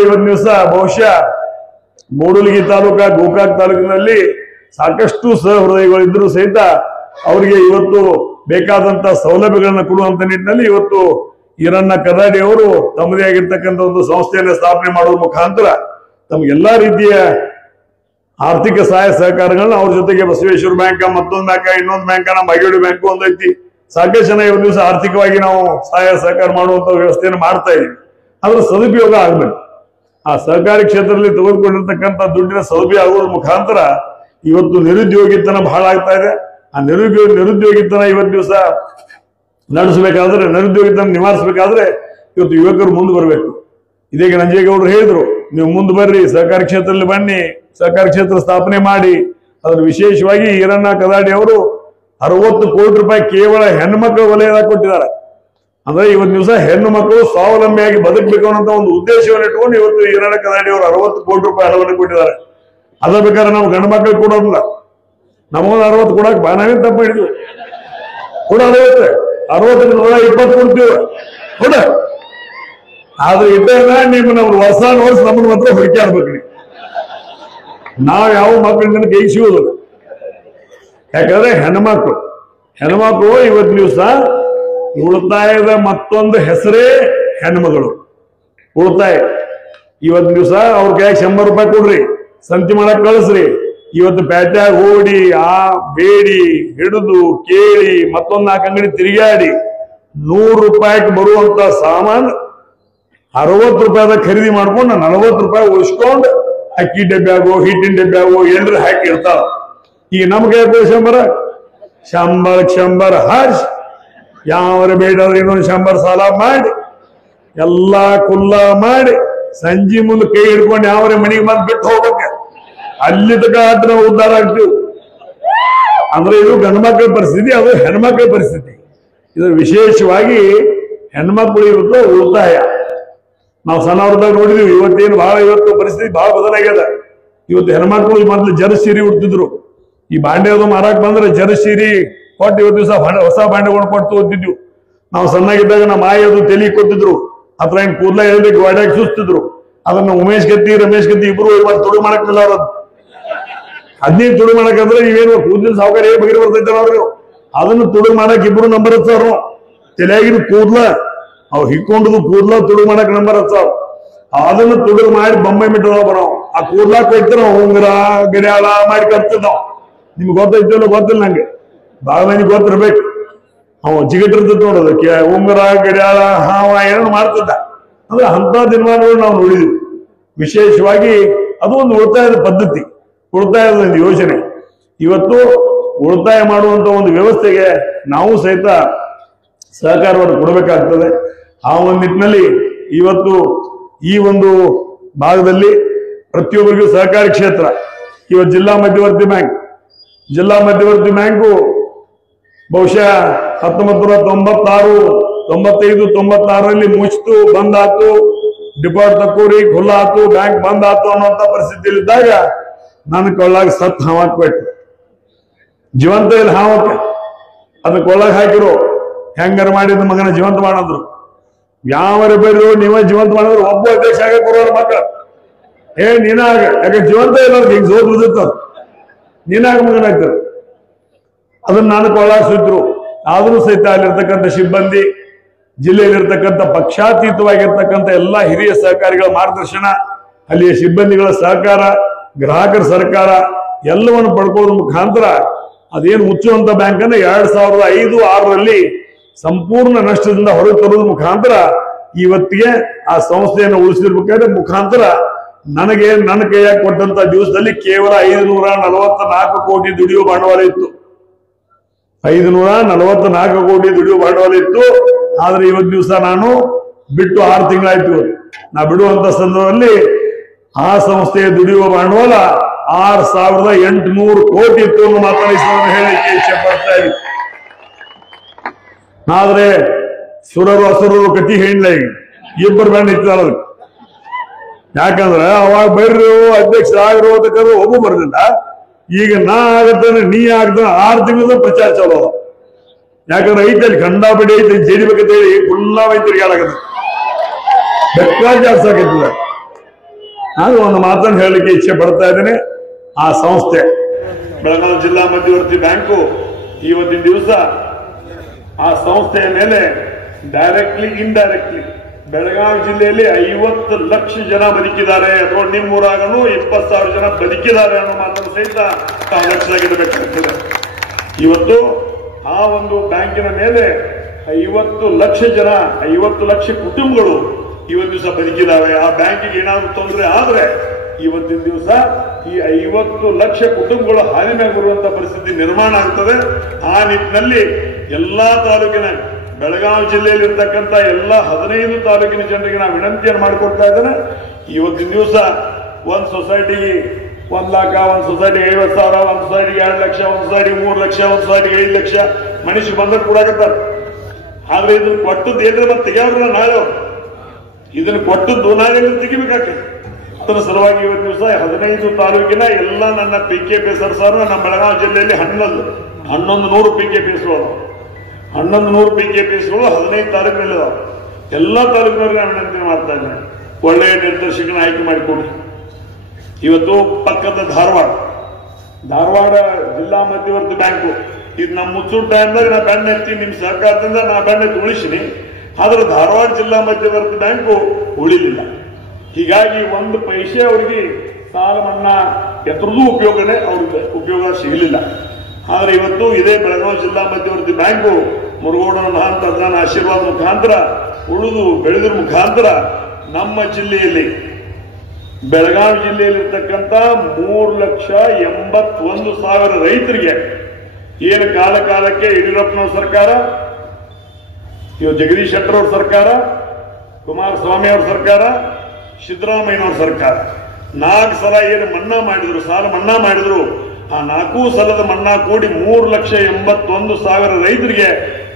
ಇವತ್ತಿನ ದಿವಸ ಬಹುಶಃ ಮೂಡಲಗಿ ತಾಲೂಕಾ ಗೋಕಾಕ್ ತಾಲೂಕಿನಲ್ಲಿ ಸಾಕಷ್ಟು ಸಹೃದಯಿಗಳಿದ್ರು ಸಹಿತ ಅವರಿಗೆ ಇವತ್ತು ಬೇಕಾದಂತ ಸೌಲಭ್ಯಗಳನ್ನ ಕೊಡುವಂತ ನಿಟ್ಟಿನಲ್ಲಿ ಇವತ್ತು ಈರಣ್ಣ ಕದಾಡಿ ಅವರು ತಮ್ಮದೇ ಆಗಿರ್ತಕ್ಕಂಥ ಒಂದು ಸಂಸ್ಥೆಯನ್ನು ಸ್ಥಾಪನೆ ಮಾಡುವ ಮುಖಾಂತರ ತಮಗೆಲ್ಲಾ ರೀತಿಯ ಆರ್ಥಿಕ ಸಹಾಯ ಸಹಕಾರಗಳನ್ನ ಅವ್ರ ಜೊತೆಗೆ ಬಸವೇಶ್ವರ ಬ್ಯಾಂಕ್, ಮತ್ತೊಂದು ಬ್ಯಾಂಕ್, ಇನ್ನೊಂದು ಬ್ಯಾಂಕ್, ನಮ್ಮ ಮೈಗೂಡಿ ಬ್ಯಾಂಕ್ ಒಂದೈತಿ. ಸಾಕಷ್ಟು ಜನ ಇವತ್ತು ದಿವಸ ಆರ್ಥಿಕವಾಗಿ ನಾವು ಸಹಾಯ ಸಹಕಾರ ಮಾಡುವಂತ ವ್ಯವಸ್ಥೆಯನ್ನು ಮಾಡ್ತಾ ಇದೀವಿ. ಅದ್ರ ಸದುಪಯೋಗ ಆಗ್ಬೇಕು. ಆ ಸಹಕಾರಿ ಕ್ಷೇತ್ರದಲ್ಲಿ ತೆಗೆದುಕೊಂಡಿರ್ತಕ್ಕಂಥ ದುಡ್ಡಿನ ಸದುಪಯೋಗ ಆಗುವ ಮುಖಾಂತರ ಇವತ್ತು ನಿರುದ್ಯೋಗಿತನ ಬಹಳ ಆಗ್ತಾ ಇದೆ. ಆ ನಿರುದ್ಯೋಗಿತನ ಇವತ್ತು ದಿವಸ ನಡೆಸಬೇಕಾದ್ರೆ, ನಿರುದ್ಯೋಗಿತನ ನಿವಾರಿಸಬೇಕಾದ್ರೆ ಇವತ್ತು ಯುವಕರು ಮುಂದೆ ಬರಬೇಕು. ಇದೀಗ ನಂಜೇಗೌಡರು ಹೇಳಿದ್ರು, ನೀವು ಮುಂದೆ ಬರ್ರಿ, ಸಹಕಾರಿ ಕ್ಷೇತ್ರದಲ್ಲಿ ಬನ್ನಿ, ಸಹಕಾರಿ ಕ್ಷೇತ್ರ ಸ್ಥಾಪನೆ ಮಾಡಿ. ಅದ್ರ ವಿಶೇಷವಾಗಿ ಈರಣ್ಣ ಕದಾಡಿ ಅವರು 60 ಕೋಟಿ ರೂಪಾಯಿ ಕೇವಲ ಹೆಣ್ಣು ಮಕ್ಕಳ ವಲಯದಾಗ ಕೊಟ್ಟಿದ್ದಾರೆ. ಅಂದ್ರೆ ಇವತ್ತು ದಿವಸ ಹೆಣ್ಣು ಮಕ್ಕಳು ಸ್ವಾವಲಂಬಿಯಾಗಿ ಬದುಕಬೇಕು ಅನ್ನೋ ಒಂದು ಉದ್ದೇಶವನ್ನು ಇಟ್ಕೊಂಡು ಇವತ್ತು ಈರಣ್ಣ ಕದಾಡಿ ಅವರು 60 ಕೋಟಿ ರೂಪಾಯಿ ಹಣವನ್ನು ಕೊಟ್ಟಿದ್ದಾರೆ. ಅದ ಬೇಕಾದ್ರೆ ನಾವು ಗಂಡು ಮಕ್ಕಳಿಗೆ ಕೊಡೋದಿಲ್ಲ, ನಮಗೊಂದು 60 ಕೊಡಕ್ ನಾವೇನ್ ತಪ್ಪು ಹಿಡಿದ್ವಿ, ಕೊಡೋದಿರುತ್ತೆ 60-120 ಕೊಡ್ತೀವಿ ಕೊಡ. ಆದ್ರೆ ಇದ್ದಾಗ ನಮ್ಮ ವರ್ಷ ನಮ್ಮನ್ನ ಮಾತ್ರ ಹುಡುಕಿ ಆಗ್ಬೇಕ್ರಿ. ನಾವ್ ಯಾವ ಮಕ್ಕಳಿಂದ ಕೈ ಸಿಗೋದಿಲ್ಲ. ಯಾಕಂದ್ರೆ ಹೆಣ್ಮಕ್ಳು ಇವತ್ತಿನ ದಿವಸ ಉಳಿತಾಯದ ಮತ್ತೊಂದು ಹೆಸರೇ ಹೆಣ್ಮಗಳು ಉಳಿತಾಯ. ಇವತ್ತಿನ ದಿವಸ ಅವ್ರ ಕೈಯಾಗ 100 ರೂಪಾಯಿ ಕೊಡ್ರಿ, ಸಂತಿ ಮಾಡಕ್ ಕಳಿಸ್ರಿ. ಇವತ್ತು ಪೇಟ್ಯಾಗ ಓಡಿ ಬೇಡಿ ಹಿಡಿದು ಕೇಳಿ ಮತ್ತೊಂದು 4 ಅಂಗಡಿ ತಿರುಗಾಡಿ 100 ರೂಪಾಯಿಗೆ ಬರುವಂತ ಸಾಮಾನು 60 ರೂಪಾಯಿದಾಗ ಖರೀದಿ ಮಾಡ್ಕೊಂಡು 40 ರೂಪಾಯಿ ಉಳಿಸ್ಕೊಂಡು ಅಕ್ಕಿ ಡಬ್ಬ್ಯಾಗೋ ಹಿಟ್ಟಿನ ಡಬ್ಬ್ಯಾಗೋ ಏನ್ರ ಹಾಕಿ ಇರ್ತಾವ. ಈಗ ನಮ್ಗೆ 100 ಹರ್ಷ್ ಯಾವ್ರ ಬೇಡಾದ್ರೆ ಇನ್ನೊಂದು 100 ಸಾಲ ಮಾಡಿ ಎಲ್ಲಾ ಕುಲ್ಲ ಮಾಡಿ ಸಂಜೆ ಮುಂದೆ ಕೈ ಹಿಡ್ಕೊಂಡು ಯಾವ್ರ ಮನೆಗೆ ಬಂದು ಬಿಟ್ಟು ಹೋಗ್ಬೇಕ. ಅಲ್ಲಿ ತಕ ನಾವು ಉದ್ಧಾರ ಆಗ್ತೀವಿ. ಅಂದ್ರೆ ಇದು ಗಂಡು ಮಕ್ಕಳ ಪರಿಸ್ಥಿತಿ, ಅದು ಹೆಣ್ಮಕ್ಳ ಪರಿಸ್ಥಿತಿ. ಇದು ವಿಶೇಷವಾಗಿ ಹೆಣ್ಮಕ್ಳು ಇರುತ್ತೆ ಉಳಿತಾಯ. ನಾವು ಸಣ್ಣವ್ರದಾಗ ನೋಡಿದೀವಿ. ಇವತ್ತೇನು ಇವತ್ತು ಪರಿಸ್ಥಿತಿ ಬಹಳ ಬದಲಾಗ್ಯದ. ಇವತ್ತು ಹೆಣ್ಮಕ್ಳು ಮೊದಲು ಜರ ಸೀರೆ ಉಡ್ತಿದ್ರು. ಈ ಬಾಂಡೆ ಅದು ಮಾರಾಕ್ ಬಂದ್ರೆ ಜರ ಸೀರೆ ಕೊಟ್ಟು ಇವತ್ತು ದಿವಸ ಹೊಸ ಬಾಂಡೆಗಳು ಕೊಟ್ಟು ಓದ್ತಿದ್ವಿ. ನಾವು ಸಣ್ಣಾಗಿದ್ದಾಗ ನಮ್ಮ ಮಾಯಿ ಅದು ತಲೆ ಕೊತ್ತಿದ್ರು, ಅಥವಾ ಹಿಂಗ್ ಕೂದಲ ಹೇಳ್ಬೇಕು ಗಾಡಿಯಾಗಿ ಸುಸ್ತಿದ್ರು. ಅದನ್ನ ಉಮೇಶ್ ಗತ್ತಿ ರಮೇಶ್ ಗತ್ತಿ ಇಬ್ರು ಇವತ್ತು ತುಡು ಮಾಡಕ್ಕಿಲ್ಲ ಅವ್ರದ್ದು. 15 ತುಡು ಮಾಡಕಂದ್ರೆ ನೀವೇನು ಕೂದಲಿನ ಸಾವುಕಾರ ಬಗೆರಿ ಬರ್ತೈತೆ ಅವ್ರು. ಅದನ್ನು ತುಡು ಮಾಡಕ್ ಇಬ್ರು ನಂಬರ್ ಹಚ್ಚಾರು. ತಲೆಯಾಗಿನ ಕೂದ್ಲ ಅವ್ ಹಿಕ್ಕೊಂಡದು ಕೂದ್ಲ ತುಡು ಮಾಡಕ್ ನಂಬರ್ ಹಚ್ಚಾವ್. ಅದನ್ನು ತುಡು ಮಾಡಿ ಬೊಂಬೈ ಮಿಟ್ಟದವ್ ಬರೋ. ಆ ಕೂದ್ಲ ಕೊಯ್ತಾರ ಉಂಗುರ ಗಡಿಯಾಳ ಮಾಡಿ ಕರ್ತಿದ್ದಾವ್. ನಿಮ್ಗೆ ಗೊತ್ತೈತಿಲ್ಲ ಗೊತ್ತಿಲ್ಲ, ನಂಗೆ ಬಾಳ ಮಂದಿ ಗೊತ್ತಿರ್ಬೇಕು. ಅವ ಜಿಗಟಿರ್ತದ ನೋಡೋದಕ್ಕೆ ಉಂಗುರ ಗಡಿಯಾಳ ಹಾವ ಏನೋ ಮಾಡ್ತಿದ್ದ. ಅಂದ್ರೆ ಅಂತ ದಿನಮಾನಗಳು ನಾವು ನೋಡಿದ್ವಿ. ವಿಶೇಷವಾಗಿ ಅದು ಒಂದು ಉಳಿತಾಯದ ಪದ್ಧತಿ, ಉಳಿತಾಯದ ಒಂದು ಯೋಜನೆ. ಇವತ್ತು ಉಳಿತಾಯ ಮಾಡುವಂತ ಒಂದು ವ್ಯವಸ್ಥೆಗೆ ನಾವು ಸಹಿತ ಸಹಕಾರವನ್ನು ಕೊಡಬೇಕಾಗ್ತದೆ. ಆ ಒಂದು ನಿಟ್ಟಿನಲ್ಲಿ ಇವತ್ತು ಈ ಒಂದು ಭಾಗದಲ್ಲಿ ಪ್ರತಿಯೊಬ್ಬರಿಗೂ ಸಹಕಾರಿ ಕ್ಷೇತ್ರ ಇವತ್ತು ಜಿಲ್ಲಾ ಮಧ್ಯವರ್ತಿ ಬ್ಯಾಂಕು ಬಹುಶಃ 1996 ಮುಚ್ಚಿತು, ಬಂದಾತು, ಡಿಪಾರ್ಟ್ ತಕ್ಕೋರಿ ಖುಲ್ಲಾ ಆತು, ಬ್ಯಾಂಕ್ ಬಂದ್ ಆತು ಅನ್ನುವಂತ ಪರಿಸ್ಥಿತಿಯಲ್ಲಿ ಇದ್ದಾಗ ನನ್ನ ಕೊಳ್ಳಾಗ ಸತ್ ಹಾವಾಕ್ಬೇಕು. ಜೀವಂತ ಇಲ್ಲ ಹಾವಕ್ಕೆ, ಅದನ್ನ ಕೊಳ್ಳಾಗ ಹಾಕಿರು. ಹೆಂಗಾರ ಮಾಡಿದ ಮಗನ ಜೀವಂತ ಮಾಡಿದ್ರು. ಯಾವರ ಬೇರು ನೀವೇ ಜೀವಂತ ಮಾಡಿದ್ರು ಒಬ್ಬ ಅಧ್ಯಕ್ಷ ಆಗ ಕೊಡೋರು ಮಕ್ಕಳು ನೀನಾಗ, ಯಾಕೆ ಜೀವಂತ ಇಲ್ಲ ಹಿಂಗ್ ಸೋದ್ರದಿತ್ತ ನೀನಾಗ ಮಗನ ಆಗ್ತದೆ. ಅದನ್ನ ನಾನು ಕೊಳ್ಳಾಗ ಸುತ್ತರು. ಆದ್ರೂ ಸಹಿತ ಅಲ್ಲಿರ್ತಕ್ಕಂಥ ಸಿಬ್ಬಂದಿ, ಜಿಲ್ಲೆಯಲ್ಲಿರ್ತಕ್ಕಂಥ ಪಕ್ಷಾತೀತವಾಗಿರ್ತಕ್ಕಂಥ ಎಲ್ಲಾ ಹಿರಿಯ ಸಹಕಾರಿಗಳ ಮಾರ್ಗದರ್ಶನ, ಅಲ್ಲಿಯ ಸಿಬ್ಬಂದಿಗಳ ಸಹಕಾರ, ಗ್ರಾಹಕರ ಸರ್ಕಾರ ಎಲ್ಲವನ್ನು ಪಡ್ಕೊಳ್ಳೋದ್ರ ಮುಖಾಂತರ ಅದೇನು ಮುಚ್ಚುವಂತ ಬ್ಯಾಂಕ್ ಅನ್ನ 2005-6ರಲ್ಲಿ ಸಂಪೂರ್ಣ ನಷ್ಟದಿಂದ ಹೊರಗೆ ತರೋದ್ರ ಮುಖಾಂತರ ಇವತ್ತಿಗೆ ಆ ಸಂಸ್ಥೆಯನ್ನು ಉಳಿಸಿರ್ಬೇಕಾದ್ರೆ ಮುಖಾಂತರ ನನಗೆ ನನ್ನ ಕೈಯಾಗಿ ಕೊಟ್ಟಂತ ದಿವಸದಲ್ಲಿ ಕೇವಲ 544 ಕೋಟಿ ದುಡಿಯುವ ಬಂಡವಾಳ ಇತ್ತು. 544 ಕೋಟಿ ದುಡಿಯುವ ಬಂಡವಾಳ ಇತ್ತು. ಆದ್ರೆ ಇವತ್ತು ದಿವಸ ನಾನು ಬಿಟ್ಟು 6 ತಿಂಗಳಾಯ್ತು. ನಾ ಬಿಡುವಂತ ಸಂದರ್ಭದಲ್ಲಿ ಆ ಸಂಸ್ಥೆಯ ದುಡಿಯುವ ಬಂಡವಾಳ 6,800 ಕೋಟಿ ಇತ್ತು ಅನ್ನೋ ಮಾತನ್ನು ಹೇಳಿಕೆ ಇಚ್ಛೆ ಪಡ್ತಾ ಇದ್ದೀನಿ. ಆದ್ರೆ ಸುರರು ಅಸುರರು ಕತಿ ಹೇಳಿಲ್ಲ. ಈಗ ಇಬ್ಬರು ಬ್ಯಾಂಡ್ ಇರ್ತಾರ. ಯಾಕಂದ್ರೆ ಅವಾಗ ಬರ್ರಿ ಅಧ್ಯಕ್ಷ ಆಗಿರೋ ಒಬ್ಬ ಬರ್ದಿಲ್ಲ. ಈಗ ನಾ ಆಗತ್ತಾನೆ ನೀ ಆಗ್ತಾನೆ 6 ತಿಂಗಳ ಪ್ರಚಾರ ಚಾಲೋ. ಯಾಕಂದ್ರೆ ಐತಲ್ಲಿ ಕಂಡಾಪಡಿ ಐತೆ ಜೇಡಿಬೇಕಂತ ಹೇಳಿ ಫುಲ್ಲಾ ವೈದ್ಯರಿಗೆ ಹೇಳಾಗತ್ತೆ ಬೆಕ್ಕಾಗಿ ಜಾಸ್ತಿ ಆಗತ್ತದ. ನಾನು ಒಂದು ಮಾತನ್ನು ಹೇಳಲಿಕ್ಕೆ ಇಚ್ಛೆ ಪಡ್ತಾ ಇದ್ದೇನೆ. ಆ ಸಂಸ್ಥೆ ಬೆಳಗಾವಿ ಜಿಲ್ಲಾ ಮಧ್ಯವರ್ತಿ ಬ್ಯಾಂಕು ಇವತ್ತಿನ ದಿವಸ ಆ ಸಂಸ್ಥೆಯ ಮೇಲೆ ಡೈರೆಕ್ಟ್ಲಿ ಇಂಡೈರೆಕ್ಟ್ಲಿ ಬೆಳಗಾವಿ ಜಿಲ್ಲೆಯಲ್ಲಿ 50 ಲಕ್ಷ ಜನ ಬದುಕಿದ್ದಾರೆ ಅಥವಾ ನಿಮ್ಮೂರಾಗನು 20,000 ಜನ ಬದುಕಿದ್ದಾರೆ ಅನ್ನೋ ಮಾತನ್ನು ಸಹಿತ ತಾವು ಲಕ್ಷದಾಗಿಡಬೇಕಾಗ್ತದೆ. ಇವತ್ತು ಆ ಒಂದು ಬ್ಯಾಂಕಿನ ಮೇಲೆ 50 ಲಕ್ಷ ಜನ 50 ಲಕ್ಷ ಕುಟುಂಬಗಳು ಇವತ್ತು ದಿವಸ ಬದುಕಿದ್ದಾವೆ. ಆ ಬ್ಯಾಂಕಿಗೆ ಏನಾದ್ರು ತೊಂದರೆ ಆದ್ರೆ ಇವತ್ತಿನ ದಿವಸ ಈ 50 ಲಕ್ಷ ಕುಟುಂಬಗಳು ಹಾದಿ ಮೇಲೆ ಬರುವಂತ ಪರಿಸ್ಥಿತಿ ನಿರ್ಮಾಣ ಆಗ್ತದೆ. ಆ ನಿಟ್ಟಿನಲ್ಲಿ ಎಲ್ಲಾ ತಾಲೂಕಿನ ಬೆಳಗಾವಿ ಜಿಲ್ಲೆಯಲ್ಲಿ ಇರ್ತಕ್ಕಂಥ ಎಲ್ಲ 15 ತಾಲೂಕಿನ ಜನರಿಗೆ ನಾವು ವಿನಂತಿಯನ್ನು ಮಾಡಿಕೊಡ್ತಾ ಇದ್ದೇನೆ. ಇವತ್ತಿನ ದಿವಸ ಒಂದ್ ಸೊಸೈಟಿಗೆ 1 ಲಕ್ಷ, ಒಂದ್ ಸೊಸೈಟಿಗೆ 50,000, ಒಂದ್ ಸೊಸೈಟಿಗೆ 2 ಲಕ್ಷ, ಒಂದ್ ಸೊಸೈಟಿಗೆ 3 ಲಕ್ಷ, ಒಂದ್ ಸೊಸೈಟಿಗೆ 5 ಲಕ್ಷ ಮನುಷ್ಯ ಬಂದ ಕೂಡಾಕತ್ತಾರೆ. ಆದ್ರೆ ಇದನ್ನ ಕೊಟ್ಟದ್ದು ಏನ್ರಿ ಮತ್ತೆ ತೆಗಿಯವ್ರಲ್ಲ ನಾಳೆ ಇದನ್ನ ಕೊಟ್ಟದ್ದು ನಾಳೆ ತೆಗಿಬೇಕಾಗ್ತದೆ. ಅದರ ಸಲುವಾಗಿ ಇವತ್ತು ದಿವಸ 15 ತಾಲೂಕಿನ ಎಲ್ಲ ನನ್ನ PKPSers ನಮ್ಮ ಬೆಳಗಾವಿ ಜಿಲ್ಲೆಯಲ್ಲಿ 1100 PKPSಗಳು 1100 PKPSಗಳು 15 ತಾಲೂಕಿನಲ್ಲಿ ಇದಾವೆ. ಎಲ್ಲಾ ತಾಲೂಕಿನವ್ರಿಗೆ ನಾನು ವಿನಂತಿ ಮಾಡ್ತಾ ಇದ್ದೇನೆ, ಒಳ್ಳೆಯ ನಿರ್ದೇಶಕನ ಆಯ್ಕೆ ಮಾಡಿಕೊಡಿ. ಇವತ್ತು ಪಕ್ಕದ ಧಾರವಾಡ ಜಿಲ್ಲಾ ಮಧ್ಯವರ್ತಿ ಬ್ಯಾಂಕು ಇದು ನಮ್ಮ ಮುಚ್ಚೂರು ಟೈಮ್ದಾಗ ನಾ ಬೆಣ್ಣ ಎತ್ತಿ ನಿಮ್ಮ ಸಹಕಾರದಿಂದ ನಾ ಬೆಣ್ಣ ಎತ್ತಿ ಉಳಿಸಿನಿ. ಆದ್ರೆ ಧಾರವಾಡ ಜಿಲ್ಲಾ ಮಧ್ಯವರ್ತಿ ಬ್ಯಾಂಕು ಉಳಿಲಿಲ್ಲ. ಹೀಗಾಗಿ 1 ಪೈಸೆ ಅವರಿಗೆ ಸಾಲ ಮನ್ನಾ ಎತ್ತರದ್ದು ಅವ್ರಿಗೆ ಉಪಯೋಗ ಸಿಗಲಿಲ್ಲ. ಆದ್ರೆ ಇವತ್ತು ಇದೇ ಬೆಳಗಾವಿ ಜಿಲ್ಲಾ ಮಧ್ಯವರ್ತಿ ಬ್ಯಾಂಕು ಮುರುಗೋಡನ ಮಹಾಂತ ಅಜ್ಞಾನ ಆಶೀರ್ವಾದ ಮುಖಾಂತರ ಉಳಿದು ಬೆಳೆದ್ರ ಮುಖಾಂತರ ನಮ್ಮ ಜಿಲ್ಲೆಯಲ್ಲಿ ಬೆಳಗಾವಿ ಜಿಲ್ಲೆಯಲ್ಲಿ ಇರ್ತಕ್ಕಂಥ 3,81,000 ರೈತರಿಗೆ ಏನು ಕಾಲಕ್ಕೆ ಯಡಿಯೂರಪ್ಪನವ್ರ ಸರ್ಕಾರ, ಇವರು ಜಗದೀಶ್ ಶೆಟ್ಟರ್ ಅವ್ರ ಸರ್ಕಾರ, ಕುಮಾರಸ್ವಾಮಿ ಅವ್ರ ಸರ್ಕಾರ, ಸಿದ್ದರಾಮಯ್ಯನವ್ರ ಸರ್ಕಾರ 4 ಸಲ ಏನು ಮನ್ನಾ ಮಾಡಿದ್ರು, ಸಾಲ ಮನ್ನಾ ಮಾಡಿದ್ರು. ಆ 4 ಸಲದ ಮನ್ನಾ ಕೂಡಿ 3,81,000 ರೈತರಿಗೆ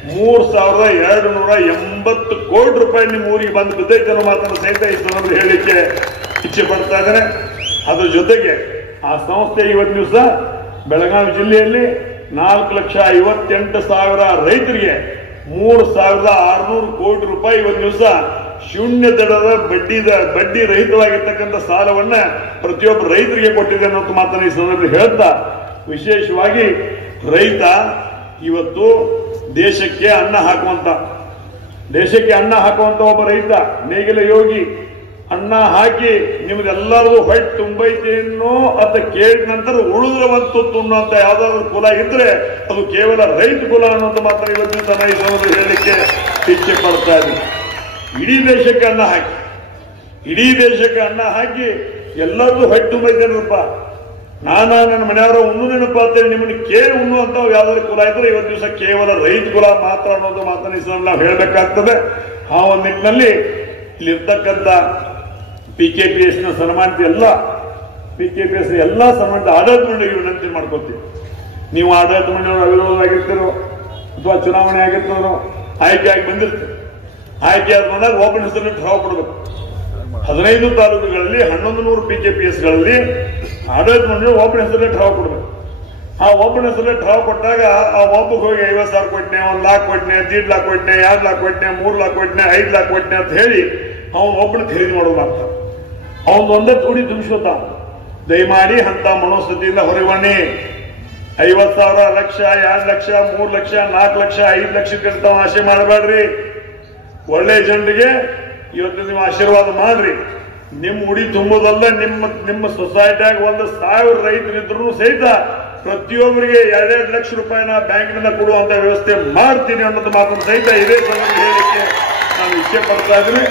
3,280 ಕೋಟಿ ರೂಪಾಯಿ ನಿಮ್ಮ ಊರಿಗೆ ಬಂದು ಬಿದ್ದೈತೆ ಅನ್ನೋ ಮಾತನ್ನು ಸಹಿತ ಈ ಸಂದರ್ಭದಲ್ಲಿ ಹೇಳಲಿಕ್ಕೆ ಇಚ್ಛೆ ಪಡ್ತಾ ಇದ್ದೇನೆ. ಅದ್ರ ಜೊತೆಗೆ ಆ ಸಂಸ್ಥೆ ಇವತ್ತು ದಿವಸ ಬೆಳಗಾವಿ ಜಿಲ್ಲೆಯಲ್ಲಿ 4,58,000 ರೈತರಿಗೆ 3,600 ಕೋಟಿ ರೂಪಾಯಿ ಇವತ್ತು ದಿವಸ ಶೂನ್ಯ ದರದ ಬಡ್ಡಿ ರಹಿತವಾಗಿರ್ತಕ್ಕಂಥ ಸಾಲವನ್ನ ಪ್ರತಿಯೊಬ್ಬ ರೈತರಿಗೆ ಕೊಟ್ಟಿದೆ ಅನ್ನೋ ಮಾತನ್ನು ಈ ಸಂದರ್ಭದಲ್ಲಿ ಹೇಳ್ತಾ, ವಿಶೇಷವಾಗಿ ರೈತ ಇವತ್ತು ದೇಶಕ್ಕೆ ಅನ್ನ ಹಾಕುವಂತ ಒಬ್ಬ ರೈತ, ನೇಗಿಲ ಯೋಗಿ. ಅನ್ನ ಹಾಕಿ ನಿಮ್ದೆಲ್ಲರದು ಹೊಟ್ಟೆ ತುಂಬೈತೇನೋ ಅಂತ ಕೇಳಿದ ನಂತರ ಉಳಿದ್ರೆ ಒಂದು ತುಣ್ಣುವಂತ ಯಾವ್ದಾದ್ರು ಕುಲ ಇದ್ರೆ ಅದು ಕೇವಲ ರೈತ ಕುಲ ಅನ್ನೋಂಥ ಮಾತ್ರ ಇವತ್ತು ಈ ಸಂದರ್ಭದಲ್ಲಿ ಹೇಳಲಿಕ್ಕೆ ಇಚ್ಛೆ ಪಡ್ತಾ ಇದ್ದೀನಿ. ಇಡೀ ದೇಶಕ್ಕೆ ಅನ್ನ ಹಾಕಿ ಎಲ್ಲರದು ಹೊಟ್ಟೆ ತುಂಬೈತೇನಪ್ಪ, ನನ್ನ ಮನೆಯವರ ಉಣ್ಣು ನೆನಪ ಅಂತೇಳಿ ನಿಮ್ಮನ್ನು ಕೇಳಿ ಉಣ್ಣುವಂತ ಯಾವ್ದಾದ್ರು ಕುಲ ಇದ್ರೆ ಇವತ್ತು ದಿವಸ ಕೇವಲ ರೈತ ಕುಲ ಮಾತ್ರ ಅನ್ನೋದು ಮಾತನ್ನ ನಾವು ಹೇಳ್ಬೇಕಾಗ್ತದೆ. ಆ ಒಂದು ನಿಟ್ಟಿನಲ್ಲಿ ಇಲ್ಲಿರ್ತಕ್ಕಂಥ PKPS ನ ಸನ್ಮಾನಿತ PKPS ಎಲ್ಲ ಸನ್ಮಾನಿತ ಆಡಳಿತ ಮಂಡಳಿಗೆ ವಿನಂತಿ ಮಾಡ್ಕೊತೀವಿ. ನೀವು ಆಡಳಿತ ಮಂಡಳಿಯವರು ಅವಿರೋಧವಾಗಿರ್ತೀರೋ ಅಥವಾ ಚುನಾವಣೆ ಆಗಿರ್ತಾರೋ ಆಯ್ಕೆ ಆಗಿ ಬಂದಿರ್ತೀವಿ. ಆಯ್ಕೆ ಆದ ಬಂದಾಗ ಓಪನ್ ಹೆಸರಲ್ಲಿ ಠರಾವ್ ಕೊಡಬೇಕು. 15 ತಾಲೂಕುಗಳಲ್ಲಿ 1100 PKPSಗಳಲ್ಲಿ ಆಡಳಿತ ಮಂಡಳಿ ಓಪನ್ ಹೆಸರಲ್ಲಿ ಠರಾವ್ ಕೊಡಬೇಕು. ಆ ಓಪನ್ ಹೆಸರಲ್ಲಿ ಠರಾವ್ ಕೊಟ್ಟಾಗ ಆ ಒಬ್ಬಗೆ ಹೋಗಿ 50,000 ಕೊಟ್ಟನೆ, 1 ಲಕ್ಷ ಕೊಟ್ಟನೆ, 1.5 ಲಕ್ಷ ಕೊಟ್ಟನೆ, 2 ಲಕ್ಷ ಕೊಟ್ಟನೆ, 3 ಲಕ್ಷ ಕೊಟ್ಟನೆ, 5 ಲಕ್ಷ ಕೊಟ್ಟನೆ ಅಂತ ಹೇಳಿ ಅವನು ಒಬ್ಬನ ಖರೀದಿ ಮಾಡೋದು ಮಾಡ್ತಾನೆ. ಅವನು ಒಂದೇ ತುಡಿ ತುಂಬಿಸೋತ. ದಯಮಾಡಿ ಅಂತ ಮನೋಸ್ಥಿತಿಯಿಂದ ಹೊರಗಣ್ಣಿ 50,000, ಲಕ್ಷ, 2 ಲಕ್ಷ, 3 ಲಕ್ಷ, 4 ಲಕ್ಷ, 5 ಲಕ್ಷಕ್ಕೆ ತಾವು ಆಶೆ ಮಾಡಬೇಡ್ರಿ. ಒಳ್ಳೆ ಜನರಿಗೆ ಇವತ್ತು ನೀವು ಆಶೀರ್ವಾದ ಮಾಡ್ರಿ. ನಿಮ್ಮ ಉಡಿ ತುಂಬೋದಲ್ಲ, ನಿಮ್ಮ ಸೊಸೈಟಿಯಾಗ 1,000 ರೈತರಿದ್ರು ಸಹಿತ ಪ್ರತಿಯೊಬ್ಬರಿಗೆ 2 ಲಕ್ಷ ರೂಪಾಯಿನ ಬ್ಯಾಂಕಿನಿಂದ ಕೊಡುವಂತ ವ್ಯವಸ್ಥೆ ಮಾಡ್ತೀನಿ ಅನ್ನೋದು ಮಾತನ್ನು ಸಹಿತ ಇದೇ ಸಮಯ ಹೇಳಲಿಕ್ಕೆ ನಾವು ನಾನು ಇಚ್ಛೆ ಪಡ್ತಾ ಇದ್ದೀನಿ.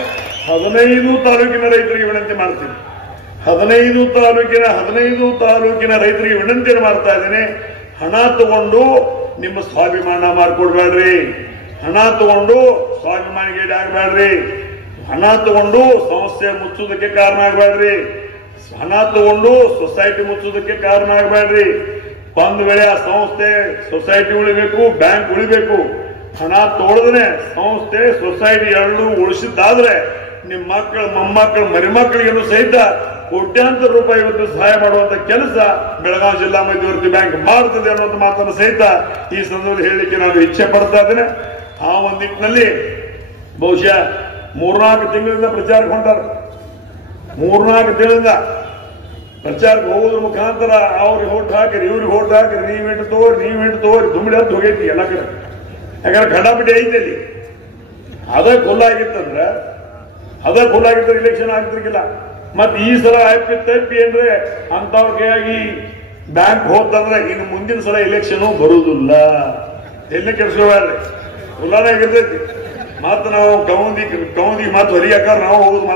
15 ತಾಲೂಕಿನ ರೈತರಿಗೆ ವಿನಂತಿ ಮಾಡ್ತೀನಿ. 15 ತಾಲೂಕಿನ ರೈತರಿಗೆ ವಿನಂತಿಯನ್ನು ಮಾಡ್ತಾ ಇದ್ದೀನಿ. ಹಣ ತಗೊಂಡು ನಿಮ್ಮ ಸ್ವಾಭಿಮಾನ ಮಾಡ್ಕೊಡ್ಬೇಡ್ರಿ. ಹಣ ತಗೊಂಡು ಸ್ವಾಭಿಮಾನಿಗೆ ಆಗಬೇಡ್ರಿ. ಹಣ ತಗೊಂಡು ಸಂಸ್ಥೆ ಮುಚ್ಚುವುದಕ್ಕೆ ಕಾರಣ ಆಗಬೇಡ್ರಿ. ಹಣ ತಗೊಂಡು ಸೊಸೈಟಿ ಮುಚ್ಚುವುದಕ್ಕೆ ಕಾರಣ ಆಗಬೇಡ್ರಿ. ಒಂದು ವೇಳೆ ಆ ಸಂಸ್ಥೆ ಸೊಸೈಟಿ ಉಳಿಬೇಕು, ಬ್ಯಾಂಕ್ ಉಳಿಬೇಕು. ಹಣ ತಗೊಳ್ಳದ್ರೆ ಸಂಸ್ಥೆ ಸೊಸೈಟಿ ಎರಡು ಉಳಿಸಿದ್ದಾದ್ರೆ ನಿಮ್ಮ ಮಕ್ಕಳು, ಮೊಮ್ಮಕ್ಕಳು, ಮರಿಮಕ್ಕಳಿಗೂ ಸಹಿತ ಕೋಟ್ಯಾಂತರ ರೂಪಾಯಿ ಇವತ್ತು ಸಹಾಯ ಮಾಡುವಂತ ಕೆಲಸ ಬೆಳಗಾವಿ ಜಿಲ್ಲಾ ಮಧ್ಯವರ್ತಿ ಬ್ಯಾಂಕ್ ಮಾಡ್ತದೆ ಅನ್ನುವಂಥ ಮಾತನ್ನು ಸಹಿತ ಈ ಸಂದರ್ಭದಲ್ಲಿ ಹೇಳಲಿಕ್ಕೆ ನಾನು ಇಚ್ಛೆ ಪಡ್ತಾ ಇದ್ದೇನೆ. ಆ ಒಂದು ನಿಟ್ಟಿನಲ್ಲಿ ಬಹುಶಃ 3-4 ತಿಂಗಳಿಂದ ಪ್ರಚಾರಕ್ಕೆ ಹೊಂಟಾರ. 3-4 ತಿಂಗಳಿಂದ ಪ್ರಚಾರಕ್ಕೆ ಹೋಗೋದ್ರ ಮುಖಾಂತರ ಅವ್ರಿಗೆ ಓಟ್ ಹಾಕಿರಿ, ಇವ್ರಿಗೆ ಓಟ್ ಹಾಕಿರಿ, ನೀವೇಂಟು ತಗೋರಿ ದುಮ್ಮಿಡಿ ಅಂತ ಹೋಗೈತಿ ಎಲ್ಲ ಕಡೆ. ಯಾಕಂದ್ರೆ ಖಂಡಾಪಟ್ಟಿ ಐತಿ ಅಲ್ಲಿ. ಅದ ಖುಲ್ಲಾಗಿತ್ತಂದ್ರೆ ಇಲೆಕ್ಷನ್ ಆಗ್ತಿರ್ಕಿಲ್ಲ. ಮತ್ ಈ ಸಲ ತಪ್ಪಿ ಅಂದ್ರೆ ಅಂತವ್ರ ಕೈಯಾಗಿ ಬ್ಯಾಂಕ್ ಹೋತಂದ್ರೆ ಇನ್ನು ಮುಂದಿನ ಸಲ ಇಲೆಕ್ಷನ್ ಬರುವುದಿಲ್ಲ. ಎಲ್ಲಿ ಕೆಡ್ಸ್ಕೊಳ್ರಿ, ಖುಲ್ಲಾನೇ ಆಗಿರ್ತೈತಿ. ಮತ್ತೆ ನಾವು ಕೌಂದಿ ಮತ್ತೆ ಹೊಲಿಗೆ ಹಾಕಾರ ನಾವು ಹೋಗುದು,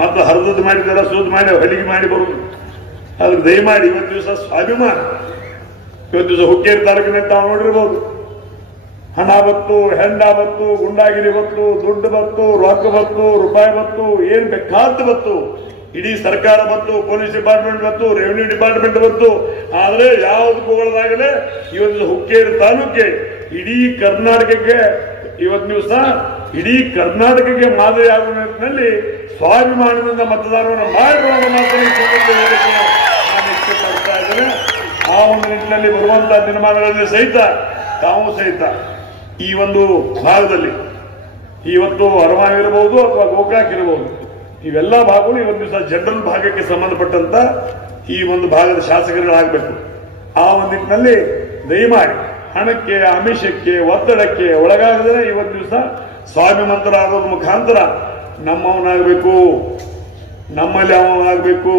ಮತ್ತೆ ಹರಿದದ್ದು ಮಾಡಿದಾರ ಸೂದ್ ಮಾಡಿ ಹೊಲಿಗೆ ಮಾಡಿ ಬರುದು. ಅದಕ್ಕೆ ದಯಮಾಡಿ ಇವತ್ತು ದಿವಸ ಸ್ವಾಭಿಮಾನ, ಇವತ್ತು ದಿವಸ ಹುಕ್ಕೇರಿ ತಾಲೂಕಿನ ತಾವು ನೋಡಿರ್ಬೋದು. ಹಣ ಬತ್ತು, ಹೆಂಡ ಬತ್ತು, ಗುಂಡಾಗಿರಿ ಬತ್ತು, ದುಡ್ಡು ಬತ್ತು, ರೊಕ್ಕ ಬತ್ತು, ರೂಪಾಯಿ ಬತ್ತು, ಏನ್ ಬೇಕಾದ ಬತ್ತು. ಇಡೀ ಸರ್ಕಾರ ಬತ್ತು, ಪೊಲೀಸ್ ಡಿಪಾರ್ಟ್ಮೆಂಟ್ ಬತ್ತು, ರೆವಿನ್ಯೂ ಡಿಪಾರ್ಟ್ಮೆಂಟ್ ಬತ್ತು. ಆದ್ರೆ ಯಾವ್ದು ಹೋಗೋದಾಗಲೇ ಇವತ್ತು ಹುಕ್ಕೇರಿ ತಾಲೂಕೆ ಇಡೀ ಕರ್ನಾಟಕಕ್ಕೆ ಇವತ್ತು ದಿವಸ ಇಡೀ ಕರ್ನಾಟಕಕ್ಕೆ ಮಾದರಿ ಆಗುವ ನಿಟ್ಟಿನಲ್ಲಿ ಸ್ವಾಭಿಮಾನದಿಂದ ಮತದಾರವನ್ನು ಮಾಡಿರುವ ಮಾತನ್ನು ನಾನು ಇಚ್ಛೆ ಪಡ್ತಾ ಇದ್ದೇನೆ. ಆ ಒಂದು ನಿಟ್ಟಿನಲ್ಲಿ ಬರುವಂತಹ ದಿನಮಾನಗಳಲ್ಲಿ ಸಹಿತ ತಾವು ಸಹಿತ ಈ ಒಂದು ಭಾಗದಲ್ಲಿ ಇವತ್ತು ಅರಮಾವಿ ಇರಬಹುದು ಅಥವಾ ಗೋಕಾಕ್ ಇರಬಹುದು, ಇವೆಲ್ಲ ಭಾಗಗಳು ಇವತ್ತು ದಿವಸ ಜನರಲ್ ಭಾಗಕ್ಕೆ ಸಂಬಂಧಪಟ್ಟಂತ ಈ ಒಂದು ಭಾಗದ ಶಾಸಕರುಗಳಾಗಬೇಕು. ಆ ಒಂದು ನಿಟ್ಟಿನಲ್ಲಿ ದಯಮಾಡಿ ಹಣಕ್ಕೆ, ಆಮಿಷಕ್ಕೆ, ಒತ್ತಡಕ್ಕೆ ಒಳಗಾಗದೇ ಇವತ್ತು ದಿವಸ ಸ್ವಾಭಿಮಂತರಾಗೋದ್ರ ಮುಖಾಂತರ ನಮ್ಮವನಾಗಬೇಕು, ನಮ್ಮಲ್ಲಿ ಅವನಾಗಬೇಕು.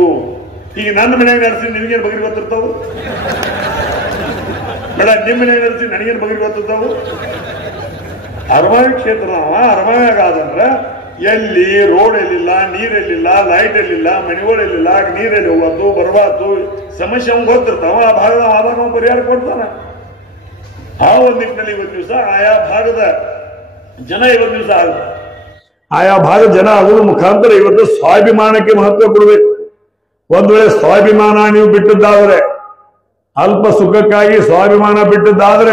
ಈಗ ನನ್ನ ಮನೆಯಾಗ ನಡೆಸಿ ನಿನಗೇನು ಬಗೆರಿ ಗೊತ್ತಿರ್ತಾವು ಬೇಡ, ನಿಮ್ಮ ಮನೆಯಾಗ ನಡೆಸಿ ನನಗೇನು ಬಗೆರಿ ಗೊತ್ತಿರ್ತಾವು. ಅರಮಾವಿ ಕ್ಷೇತ್ರ ಅರಮಾವಿಯಾಗಾದಂದ್ರೆ ಎಲ್ಲಿ ರೋಡ್ ಎಲ್ಲಿಲ್ಲ, ನೀರೆಲ್ಲಿಲ್ಲ, ಲೈಟ್ ಎಲ್ಲಿಲ್ಲ, ಮನೆಗಳೆಲ್ಲಿಲ್ಲ, ನೀರೆಲ್ಲಿ ಹೋಗೋದು ಬರಬಾರ್ದು ಸಮಸ್ಯೆ ಅವ್ನು ಗೊತ್ತಿರ್ತಾವ. ಆ ಭಾಗದ ಆದಾಗ ನಾವು ಪರಿಹಾರ ಕೊಡ್ತಾನ. ಆ ಒಂದು ನಿಟ್ಟಿನಲ್ಲಿ ಇವತ್ತು ದಿವಸ ಆಯಾ ಭಾಗದ ಜನ ಇವತ್ತು ದಿವಸ ಆಯಾ ಭಾಗದ ಜನ ಆಗೋದ್ರ ಮುಖಾಂತರ ಇವತ್ತು ಸ್ವಾಭಿಮಾನಕ್ಕೆ ಮಹತ್ವ ಕೊಡಬೇಕು. ಒಂದ್ ವೇಳೆ ಸ್ವಾಭಿಮಾನ ನೀವು ಬಿಟ್ಟಿದ್ದಾದ್ರೆ, ಅಲ್ಪ ಸುಖಕ್ಕಾಗಿ ಸ್ವಾಭಿಮಾನ ಬಿಟ್ಟಿದ್ದಾದ್ರೆ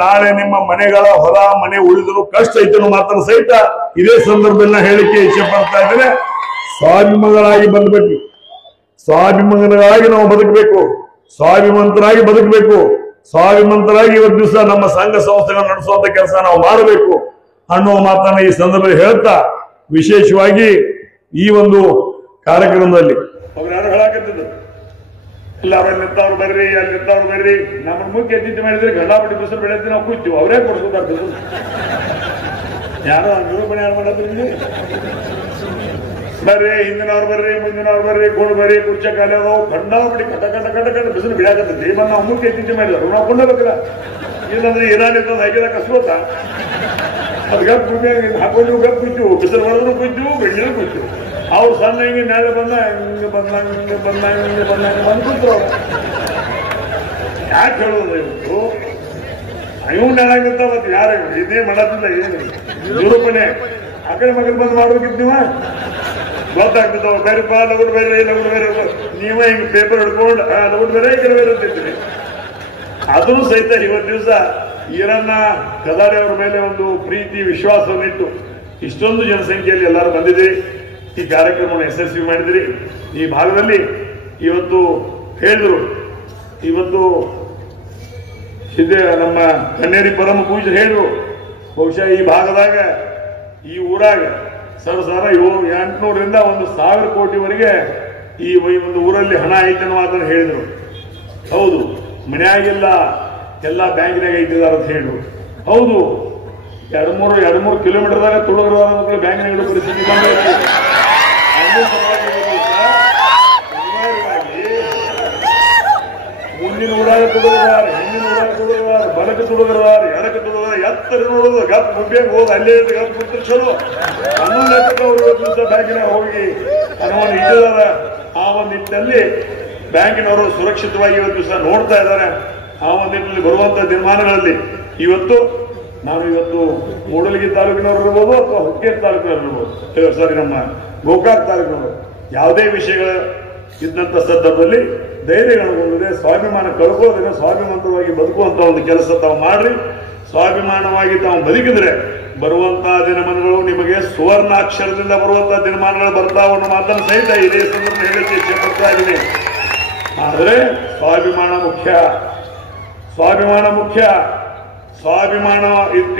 ನಾಳೆ ನಿಮ್ಮ ಮನೆಗಳ ಹೊಲ ಮನೆ ಉಳಿದ್ರು ಕಷ್ಟ ಐತನು ಮಾತ್ರ ಸಹಿತ ಇದೇ ಸಂದರ್ಭದಲ್ಲಿ ಹೇಳಿಕೆ ಇಚ್ಛೆ ಪಡ್ತಾ ಇದ್ದೇನೆ. ಸ್ವಾಭಿಮಾನಗಳಾಗಿ ಬಂದ್ಬೇಕು, ಸ್ವಾಭಿಮಾನಗಳಾಗಿ ನಾವು ಬದುಕಬೇಕು, ಸ್ವಾಭಿಮಂತರಾಗಿ ಬದುಕಬೇಕು, ಸ್ವಾಭಿಮಂತರಾಗಿ ಇವತ್ತು ದಿವಸ ನಮ್ಮ ಸಂಘ ಸಂಸ್ಥೆಗಳನ್ನು ನಡೆಸುವಂತ ಕೆಲಸ ನಾವು ಮಾಡಬೇಕು ಅನ್ನುವ ಮಾತನ್ನ ಈ ಸಂದರ್ಭದಲ್ಲಿ ಹೇಳ್ತಾ, ವಿಶೇಷವಾಗಿ ಈ ಒಂದು ಕಾರ್ಯಕ್ರಮದಲ್ಲಿ ಅವ್ರು ಯಾರು ಹೇಳಾಕತ್ತಿದ್ರು, ಇಲ್ಲ ಅಲ್ಲಿ ನಿಂತವ್ರು ಬರ್ರಿ, ಅಲ್ಲಿ ನಿಂತವ್ರು ಬರ್ರಿ, ನಮ್ಮನ್ನು ಮುಖ್ಯ ಅತಿಥಿ ಮಾಡಿದ್ರೆ ಗಂಡಾಪಟ್ಟಿ ಬಿಸಿಲು ಬೆಳೆದಿ ನಾವು ಕೂತೀವಿ, ಅವರೇ ಕೊಡ್ಸ್ಕೊತಾರ ಬಿಸಿಲು. ಯಾರೋ ನಿರೂಪಣೆ ಯಾರು ಮಾಡೋದ್ರಿಂದ ಬರ್ರಿ, ಹಿಂದಿನವ್ರು ಬರ್ರಿ, ಮುಂದಿನವ್ರು ಬರ್ರಿ, ಗೋಡ್ ಬರ್ರಿ, ಕುರ್ಚೆ ಕಾಲ ಗಂಡಾಪಟ್ಟಿ ಕಟ್ಟ ಬಿಸಿಲು ಬಿಡಾಕತ್ತೈತಿ. ಬಂದು ನಾವು ಮುಖ್ಯ ಅತಿಥಿ ಮಾಡಿದ್ರು ನಾವು ಕೊಂಡೋಗ್ಬೇಕಲ್ಲ. ಇಲ್ಲಂದ್ರೆ ಇರಾನ್ ಇರ್ತದೆ ಹಾಕಿದ ಕಸ್ಕೋತ ಅದು ಗಪ್ ಹಾಕೊಂಡು ಗಪ್ ಕೂತೀವಿ, ಬಿಸಿಲು ಹೊಡೆದ್ರು ಕೂತೀವಿ, ಬೆಳ್ಳಿದ್ರು ಕೂತೀವಿ. ಅವ್ರು ಸಣ್ಣ ಹಿಂಗೆ ನಾಳೆ ಹಿಂಗೆ ಬಂದು ಕೂತ್ರು. ಯಾಕೆ ಹೇಳೋದು ಇವತ್ತು ಇವ್ ನೆಲಾಗಿರ್ತ ಮತ್ತೆ ಯಾರು ಇದೇ ಮಾಡೋದಿಲ್ಲ, ಏನು ನಿರೂಪಣೆ ಆ ಕಡೆ ಮಗಲ್ ಬಂದು ಮಾಡ್ಬೇಕಿತ್ತು ನೀವ ಗೊತ್ತಾಗ್ತದ. ಬೇರೆಪ್ಪ ಲಗುಡ್ ಬೇರೆ ನೀವ ಹಿಂಗೆ ಪೇಪರ್ ಹಿಡ್ಕೊಂಡು ಲಗುಡ್ ಬೇರೆ ಈ ಕಡೆ ಬೇರೆ ಅಂತಿರ್ತೀರಿ. ಅದನ್ನು ಸಹಿತ ಇವತ್ತು ದಿವಸ ಈರಣ್ಣ ಕದಾಡಿ ಅವರ ಮೇಲೆ ಒಂದು ಪ್ರೀತಿ ವಿಶ್ವಾಸವನ್ನಿಟ್ಟು ಇಷ್ಟೊಂದು ಜನಸಂಖ್ಯೆಯಲ್ಲಿ ಎಲ್ಲರೂ ಬಂದಿದ್ದೀರಿ. ಈ ಕಾರ್ಯಕ್ರಮವನ್ನು ಯಶಸ್ವಿ ಮಾಡಿದಿರಿ. ಈ ಭಾಗದಲ್ಲಿ ಇವತ್ತು ಹೇಳಿದ್ರು, ಇವತ್ತು ನಮ್ಮ ಕನ್ನೇರಿ ಪರಮ ಪೂಜೆ ಹೇಳಿದ್ರು, ಬಹುಶಃ ಈ ಭಾಗದಾಗ ಈ ಊರಾಗ ಸರ 800ರಿಂದ 1,000 ಕೋಟಿವರೆಗೆ ಈ ಒಂದು ಊರಲ್ಲಿ ಹಣ ಐತೆ ಅನ್ನೋ ಮಾತನ್ನು ಹೇಳಿದ್ರು. ಹೌದು, ಮನೆಯಾಗೆಲ್ಲ ಎಲ್ಲ ಬ್ಯಾಂಕಿನಾಗ ಐತಿದಾರ ಅಂತ ಹೇಳಿದ್ರು. ಹೌದು, 2-3 ಕಿಲೋಮೀಟರ್ದಾಗ ತುಳುಗರ ಮಕ್ಕಳು ಬ್ಯಾಂಕಿನಾಗ ಇಡೋ ಪರಿಸ್ಥಿತಿ ಬಂದೈತಿ. ಮುಂದಿನ ಊರಾಗ ತುಳುಗಾರ, ಹಿಂದಿನ ಊರಾಗ ತುಳುಗಾರ, ಬಲಕ್ಕೆ ತುಳಿದ್ರದಾರ ಎಡಕ್ಕೆ ತುಳಿದ್ರ ಎತ್ತರ ನೋಡೋದು ಗಪ್ ಗುಬ್ಬಿಯಾಗ ಹೋದ್ ಅಲ್ಲೇ ಗಪ್ ಕೂತ್ರ ಚಲೋ ಹನ್ನೊಂದು ಲೆಕ್ಕಕ್ಕೆ ಅವರು ದಿವಸ ಬ್ಯಾಂಕಿನಾಗ ಹೋಗಿ ಹಣವನ್ನು ಇಟ್ಟಿದಾರ. ಆ ಒಂದು ನಿಟ್ಟಿನಲ್ಲಿ ಬ್ಯಾಂಕಿನವರು ಸುರಕ್ಷಿತವಾಗಿ ಇವತ್ತು ದಿವಸ ನೋಡ್ತಾ ಇದ್ದಾರೆ. ಆ ಒಂದು ನಿಟ್ಟಿನಲ್ಲಿ ಬರುವಂತ ದಿನಮಾನಗಳಲ್ಲಿ ಇವತ್ತು ಮೂಡಲಗಿ ತಾಲೂಕಿನವರು ಇರ್ಬೋದು ಅಥವಾ ಹುಕ್ಕೇರಿ ತಾಲೂಕಿನವರು ಇರ್ಬೋದು, ಸಾರಿ ನಮ್ಮ ಗೋಕಾಕ್ ತಾಲೂಕಿನವರು, ಯಾವುದೇ ವಿಷಯಗಳ ಇದ್ದಂತ ಸಂದರ್ಭದಲ್ಲಿ ಧೈರ್ಯಗೊಳ್ಳದೆ ಸ್ವಾಭಿಮಾನ ಕಳ್ಕೊಳ್ಳೋದನ್ನ ಸ್ವಾಭಿಮಾನವಾಗಿ ಬದುಕುವಂತ ಒಂದು ಕೆಲಸ ತಾವು ಮಾಡ್ರಿ. ಸ್ವಾಭಿಮಾನವಾಗಿ ತಾವು ಬದುಕಿದ್ರೆ ಬರುವಂತಹ ದಿನಮಾನಗಳು ನಿಮಗೆ ಸುವರ್ಣಾಕ್ಷರದಿಂದ ಬರುವಂತಹ ದಿನಮಾನಗಳು ಬರ್ತಾವ ಅನ್ನೋ ಮಾತನ್ನು ಸಹಿತ ಇದೇ ಸಂದರ್ಭ ಹೇಳಿಕೆ ಇಚ್ಛೆ ಪಡ್ತಾ ಇದ್ದೀನಿ. ಆದರೆ ಸ್ವಾಭಿಮಾನ ಮುಖ್ಯ. ಸ್ವಾಭಿಮಾನ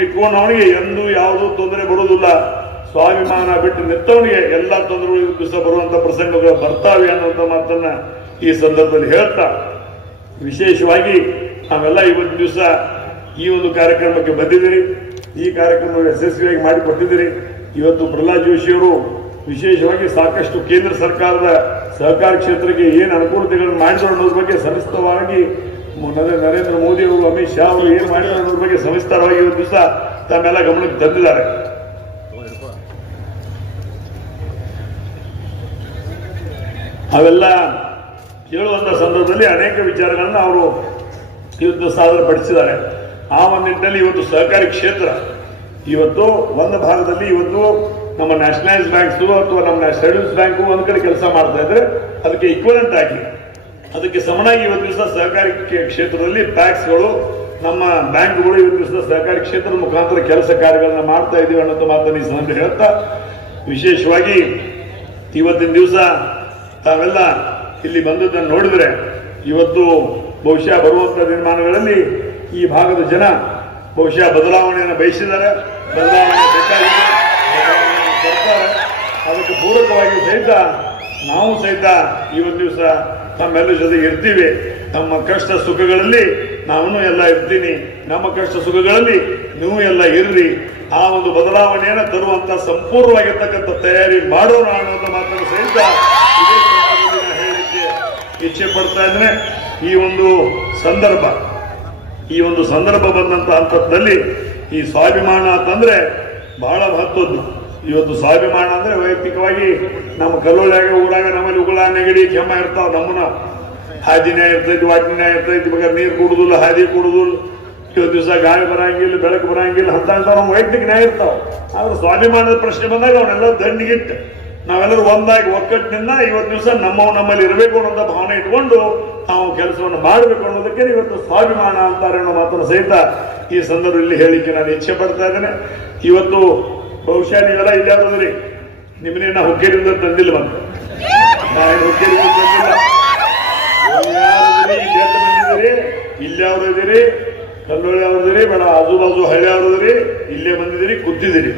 ಇಟ್ಕೊಂಡವನಿಗೆ ಎಂದೂ ಯಾವುದೂ ತೊಂದರೆ ಬರುವುದಿಲ್ಲ. ಸ್ವಾಭಿಮಾನ ಬಿಟ್ಟು ನಿಂತವನಿಗೆ ಎಲ್ಲ ತೊಂದರೆಗಳು ದಿವಸ ಬರುವಂತ ಪ್ರಸಂಗಗಳು ಬರ್ತಾವೆ ಅನ್ನುವಂಥ ಮಾತನ್ನ ಈ ಸಂದರ್ಭದಲ್ಲಿ ಹೇಳ್ತಾ, ವಿಶೇಷವಾಗಿ ನಾವೆಲ್ಲ ಇವತ್ತು ದಿವಸ ಈ ಒಂದು ಕಾರ್ಯಕ್ರಮಕ್ಕೆ ಬಂದಿದ್ದೀರಿ. ಈ ಕಾರ್ಯಕ್ರಮ ಯಶಸ್ವಿಯಾಗಿ ಮಾಡಿಕೊಟ್ಟಿದ್ದೀರಿ. ಇವತ್ತು ಪ್ರಹ್ಲಾದ್ ಜೋಶಿಯವರು ವಿಶೇಷವಾಗಿ ಸಾಕಷ್ಟು ಕೇಂದ್ರ ಸರ್ಕಾರದ ಸಹಕಾರ ಕ್ಷೇತ್ರಕ್ಕೆ ಏನು ಅನುಕೂಲತೆಗಳನ್ನು ಮಾಡಿದ್ರು ಅನ್ನೋದ್ರ ಬಗ್ಗೆ ಸವಿಸ್ತರವಾಗಿ ನರೇಂದ್ರ ಮೋದಿ ಅವರು, ಅಮಿತ್ ಶಾ ಅವರು ಏನು ಮಾಡಿದ್ರು ಅನ್ನೋದ್ರ ಬಗ್ಗೆ ಸವಿಸ್ತಾರವಾಗಿ ಇವತ್ತು ದಿವಸ ತಮ್ಮೆಲ್ಲ ಗಮನಕ್ಕೆ ತಂದಿದ್ದಾರೆ. ಅವೆಲ್ಲ ಕೇಳುವಂತ ಸಂದರ್ಭದಲ್ಲಿ ಅನೇಕ ವಿಚಾರಗಳನ್ನ ಅವರು ಇವತ್ತು ಸಾದರಪಡಿಸಿದ್ದಾರೆ. ಆ ಒಂದು ನಿಟ್ಟಿನಲ್ಲಿ ಇವತ್ತು ಸಹಕಾರಿ ಕ್ಷೇತ್ರ ಇವತ್ತು ಒಂದು ಭಾಗದಲ್ಲಿ ಇವತ್ತು ನಮ್ಮ ನ್ಯಾಷನಲೈಸ್ ಬ್ಯಾಂಕ್ಸ್ ಅಥವಾ ನಮ್ಮ ಶೆಡ್ಯೂಲ್ಸ್ ಬ್ಯಾಂಕು ಒಂದ್ ಕಡೆ ಕೆಲಸ ಮಾಡ್ತಾ ಇದ್ರೆ ಅದಕ್ಕೆ ಈಕ್ವಲೆಂಟ್ ಆಗಿ ಅದಕ್ಕೆ ಸಮನಾಗಿ ಇವತ್ತು ದಿವಸ ಸಹಕಾರಿ ಕ್ಷೇತ್ರದಲ್ಲಿ ಪ್ಯಾಕ್ಸ್ಗಳು ನಮ್ಮ ಬ್ಯಾಂಕ್ಗಳು ಇವತ್ತು ದಿವಸ ಸಹಕಾರಿ ಕ್ಷೇತ್ರದ ಮುಖಾಂತರ ಕೆಲಸ ಕಾರ್ಯಗಳನ್ನ ಮಾಡ್ತಾ ಇದೀವಿ ಅನ್ನೋ ಮಾತನ್ನು ಈ ಸಂದರ್ಭ ಹೇಳ್ತಾ, ವಿಶೇಷವಾಗಿ ಇವತ್ತಿನ ದಿವಸ ತಾವೆಲ್ಲ ಇಲ್ಲಿ ಬಂದದ್ದನ್ನು ನೋಡಿದ್ರೆ ಇವತ್ತು ಬಹುಶಃ ಬರುವಂತ ದಿನಮಾನಗಳಲ್ಲಿ ಈ ಭಾಗದ ಜನ ಬಹುಶಃ ಬದಲಾವಣೆಯನ್ನು ಬಯಸಿದ್ದಾರೆ. ಬದಲಾವಣೆ ಬೇಕಾಗಿದೆ, ಬದಲಾವಣೆಯನ್ನು ಕೊಡ್ತಾರೆ. ಅದಕ್ಕೆ ಪೂರಕವಾಗಿ ಸಹಿತ ನಾವು ಸಹಿತ ಇವತ್ತು ದಿವಸ ತಮ್ಮೆಲ್ಲರ ಜೊತೆಗೆ ಇರ್ತೀವಿ. ನಮ್ಮ ಕಷ್ಟ ಸುಖಗಳಲ್ಲಿ ನಾನು ಎಲ್ಲ ಇರ್ತೀನಿ, ನಮ್ಮ ಕಷ್ಟ ಸುಖಗಳಲ್ಲಿ ನೀವು ಎಲ್ಲ ಇರ್ರಿ. ಆ ಒಂದು ಬದಲಾವಣೆಯನ್ನು ತರುವಂತ ಸಂಪೂರ್ಣವಾಗಿರ್ತಕ್ಕಂಥ ತಯಾರಿ ಮಾಡೋಣ ಅನ್ನೋದು ಮಾತನ್ನು ಸಹಿತ ಇದೇ ಸಂದರ್ಭದಲ್ಲಿ ಹೇಳಲಿಕ್ಕೆ ಇಚ್ಛೆ ಪಡ್ತಾ ಇದ್ದೇನೆ. ಈ ಒಂದು ಸಂದರ್ಭ ಬಂದಂತ ಹಂತದಲ್ಲಿ ಈ ಸ್ವಾಭಿಮಾನ ಅಂತಂದ್ರೆ ಬಹಳ ಮಹತ್ವದ್ದು. ಇವತ್ತು ಸ್ವಾಭಿಮಾನ ಅಂದ್ರೆ ವೈಯಕ್ತಿಕವಾಗಿ ನಮ್ಮ ಕಲ್ಲೋಳ್ಯಾಗ ಊರಾಗ ನಮ್ಮಲ್ಲಿ ಉಗುಳ ನೆಗಡಿ ಕೆಮ್ಮ ಇರ್ತಾವ, ನಮ್ಮನ್ನ ಹಾದಿನ ಇರ್ತೈತಿ, ವಾಟಿನ ಇರ್ತೈತಿ, ಬೇಕಾದ್ರೆ ನೀರು ಕುಡುದಿಲ್ಲ, ಹಾದಿ ಕುಡುದಿಲ್ಲ, ಇವತ್ತು ದಿವಸ ಗಾಳಿ ಬರಂಗಿಲ್ಲ, ಬೆಳಕು ಬರಂಗಿಲ್ಲ, ಅಂತ ನಮ್ಮ ವೈಯಕ್ತಿಕ ನ್ಯಾಯ ಇರ್ತಾವ. ಆದ್ರೆ ಸ್ವಾಭಿಮಾನದ ಪ್ರಶ್ನೆ ಬಂದಾಗ ಅವನ್ನೆಲ್ಲ ದಂಡಿಗಿಟ್ಟು ನಾವೆಲ್ಲರೂ ಒಂದಾಗಿ ಒಕ್ಕಟ್ಟಿನಿಂದ ಇವತ್ತು ದಿವಸ ನಮ್ಮಲ್ಲಿ ಇರಬೇಕು ಅನ್ನೋ ಭಾವನೆ ಇಟ್ಕೊಂಡು ನಾವು ಕೆಲಸವನ್ನು ಮಾಡಬೇಕು ಅನ್ನೋದಕ್ಕೆ ಇವತ್ತು ಸ್ವಾಭಿಮಾನ ಅಂತಾರೆ ಅನ್ನೋ ಮಾತನ್ನು ಸಹಿತ ಈ ಸಂದರ್ಭದಲ್ಲಿ ಹೇಳಿಕೆ ನಾನು ಇಚ್ಛೆ ಪಡ್ತಾ ಇದ್ದೇನೆ. ಇವತ್ತು ಬಹುಶಃ ನೀವೆಲ್ಲ ಇಲ್ಲಿ ಯಾವ್ದ್ರಿ ನಿಮ್ಮನ್ನ ಹುಕ್ಕೇರಿಯಿಂದ ತಂದಿಲ್ಲ, ಬಂದು ನಾನು ಹುಕ್ಕೇರಿಯಿಂದ ತಂದಿಲ್ಲ. ಬಂದಿದ್ದೀರಿ, ಇಲ್ಲಿ ಅವ್ರದಿರಿ, ಕಲ್ಲೊಳ್ಳಿ ಅವ್ರದಿರಿ, ಬೇಡ ಆಜು ಬಾಜು ಹಳ್ಳಿ ಅವ್ರದಿರಿ, ಇಲ್ಲೇ ಬಂದಿದ್ದೀರಿ, ಕೂತಿದ್ದೀರಿ.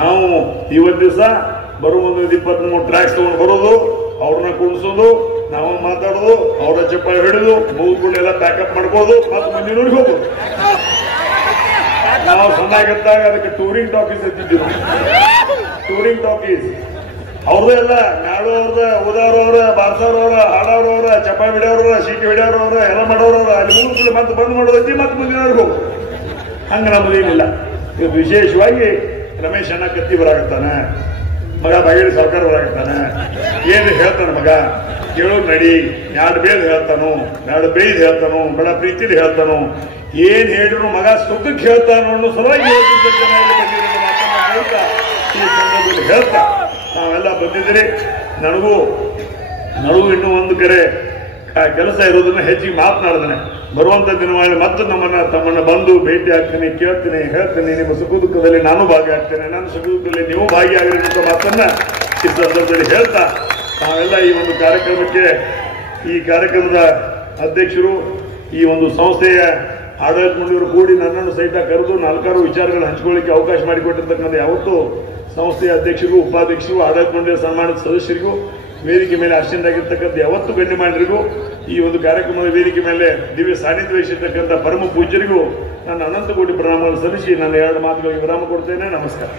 ನಾವು ಇವತ್ತು ದಿವಸ ಬರುವ 23 ಟ್ರ್ಯಾಕ್ಸ್ ತಗೊಂಡು ಬರೋದು, ಅವ್ರನ್ನ ಕುಣಿಸೋದು, ನಾವು ಮಾತಾಡೋದು, ಅವ್ರ ಚಪ್ಪಾಳೆ ಹಿಡಿದು ಮುಗಿದ್ಬಿಟ್ಟು ಎಲ್ಲ ಪ್ಯಾಕಪ್ ಮಾಡ್ಕೋದು, ಮತ್ತೆ ಮುಂದಿನೂರಿಗೆ ಹೋಗೋದು. ನಾವು ಸಣ್ಣಾಗಿದ್ದಾಗ ಅದಕ್ಕೆ ಟೂರಿಂಗ್ ಟಾಕೀಸ್ ಎತ್ತಿದ್ದೀವಿ. ಟೂರಿಂಗ್ ಟಾಕೀಸ್ ಅವ್ರದ್ದು ಎಲ್ಲ ನಾಡು ಅವ್ರದ, ಓದೋರವ್ರ, ಬಾರ್ಸೋರವ್ರ, ಹಾಡೋರವ್ರ, ಚಪ್ಪಾಳೆ ಹಿಡಿಯೋರವ್ರ, ಸೀಟಿ ಹಿಡಿಯೋರವ್ರ, ಎಲ್ಲ ಮಾಡೋರವ್ರ, ಅಲ್ಲಿ ಮುಗಿದ್ಬಿಟ್ಟು ಮತ್ತೆ ಬಂದ್ ಮಾಡೋದೈತಿ, ಮತ್ತೆ ಮುಂದಿನವ್ರಿಗೆ ಹೋಗೋದು. ಹಂಗ ನಮ್ಮದೇನಿಲ್ಲ. ಇವತ್ತು ವಿಶೇಷವಾಗಿ ರಮೇಶ್ ಅಣ್ಣ ಕತ್ತಿ ಬರಾಕತ್ತಾನೆ, ಮಗ ಬಗೆಡಿ ಸರ್ಕಾರ ಬರಾಕತ್ತಾನೆ, ಏನು ಹೇಳ್ತಾನೆ ಮಗ ಕೇಳೋದು ನಡಿ, ಎರಡು ಬೇದ್ ಹೇಳ್ತಾನು, ಎರಡು ಬೇಯ್ದು ಹೇಳ್ತಾನು, ಬಡ ಪ್ರೀತಿಲಿ ಹೇಳ್ತಾನು, ಏನ್ ಹೇಳಿದ್ರು ಮಗ ಸುಖಕ್ಕೆ ಹೇಳ್ತಾನು ಅನ್ನೋ ಸಲುವಾಗಿ ಈ ಸಂದರ್ಭದಲ್ಲಿ ಹೇಳ್ತಾ ನಾವೆಲ್ಲ ಬಂದಿದ್ದೀರಿ. ನನಗೂ ಇನ್ನೂ ಒಂದು ಕರೆ ಕೆಲಸ ಇರೋದನ್ನ ಹೆಚ್ಚಿಗೆ ಮಾತನಾಡ್ತಾನೆ. ಬರುವಂತ ದಿನಗಳಲ್ಲಿ ಮತ್ತೆ ತಮ್ಮನ್ನ ಬಂದು ಭೇಟಿ ಆಗ್ತೀನಿ, ಕೇಳ್ತೀನಿ, ಹೇಳ್ತೀನಿ. ನಿಮ್ಮ ಸುಖ ದುಃಖದಲ್ಲಿ ನಾನು ಭಾಗಿಯಾಗ್ತೇನೆ, ನನ್ನ ಸುಖ ದುಃಖದಲ್ಲಿ ನೀವು ಭಾಗಿಯಾಗ್ರಿ ಅಂತ ಮಾತನ್ನ ಈ ಸಂದರ್ಭದಲ್ಲಿ ಹೇಳ್ತಾ ನಾವೆಲ್ಲ ಈ ಒಂದು ಕಾರ್ಯಕ್ರಮಕ್ಕೆ, ಈ ಕಾರ್ಯಕ್ರಮದ ಅಧ್ಯಕ್ಷರು, ಈ ಒಂದು ಸಂಸ್ಥೆಯ ಆಡಳಿತ ಮಂಡಳಿಯವರು ಕೂಡಿ ನನ್ನನ್ನು ಸಹಿತ ಕರೆದು 4 ವಿಚಾರಗಳನ್ನು ಹಂಚಿಕೊಳ್ಳಿಕ್ಕೆ ಅವಕಾಶ ಮಾಡಿಕೊಟ್ಟಿರ್ತಕ್ಕಂಥ ಯಾವತ್ತೂ ಸಂಸ್ಥೆಯ ಅಧ್ಯಕ್ಷರಿಗೂ, ಉಪಾಧ್ಯಕ್ಷರಿಗೂ, ಆಡಳಿತ ಮಂಡಳಿಯ ಸನ್ಮಾನಿತ ಸದಸ್ಯರಿಗೂ, ವೇದಿಕೆ ಮೇಲೆ ಆಸೀನರಾಗಿರ್ತಕ್ಕಂಥ ಯಾವತ್ತು ಗಣ್ಯಮಾನ್ಯರಿಗೂ, ಈ ಒಂದು ಕಾರ್ಯಕ್ರಮದ ವೇದಿಕೆ ಮೇಲೆ ದಿವ್ಯ ಸಾನ್ನಿಧ್ಯ ವಹಿಸಿರ್ತಕ್ಕಂಥ ಪರಮ ಪೂಜ್ಯರಿಗೂ ನನ್ನ ಅನಂತ ಕೋಟಿ ಪ್ರಣಾಮಗಳು ಸಲ್ಲಿಸಿ ನನ್ನ 2 ಮಾತುಗಳಿಗೆ ವಿರಾಮ ಕೊಡ್ತೇನೆ. ನಮಸ್ಕಾರ.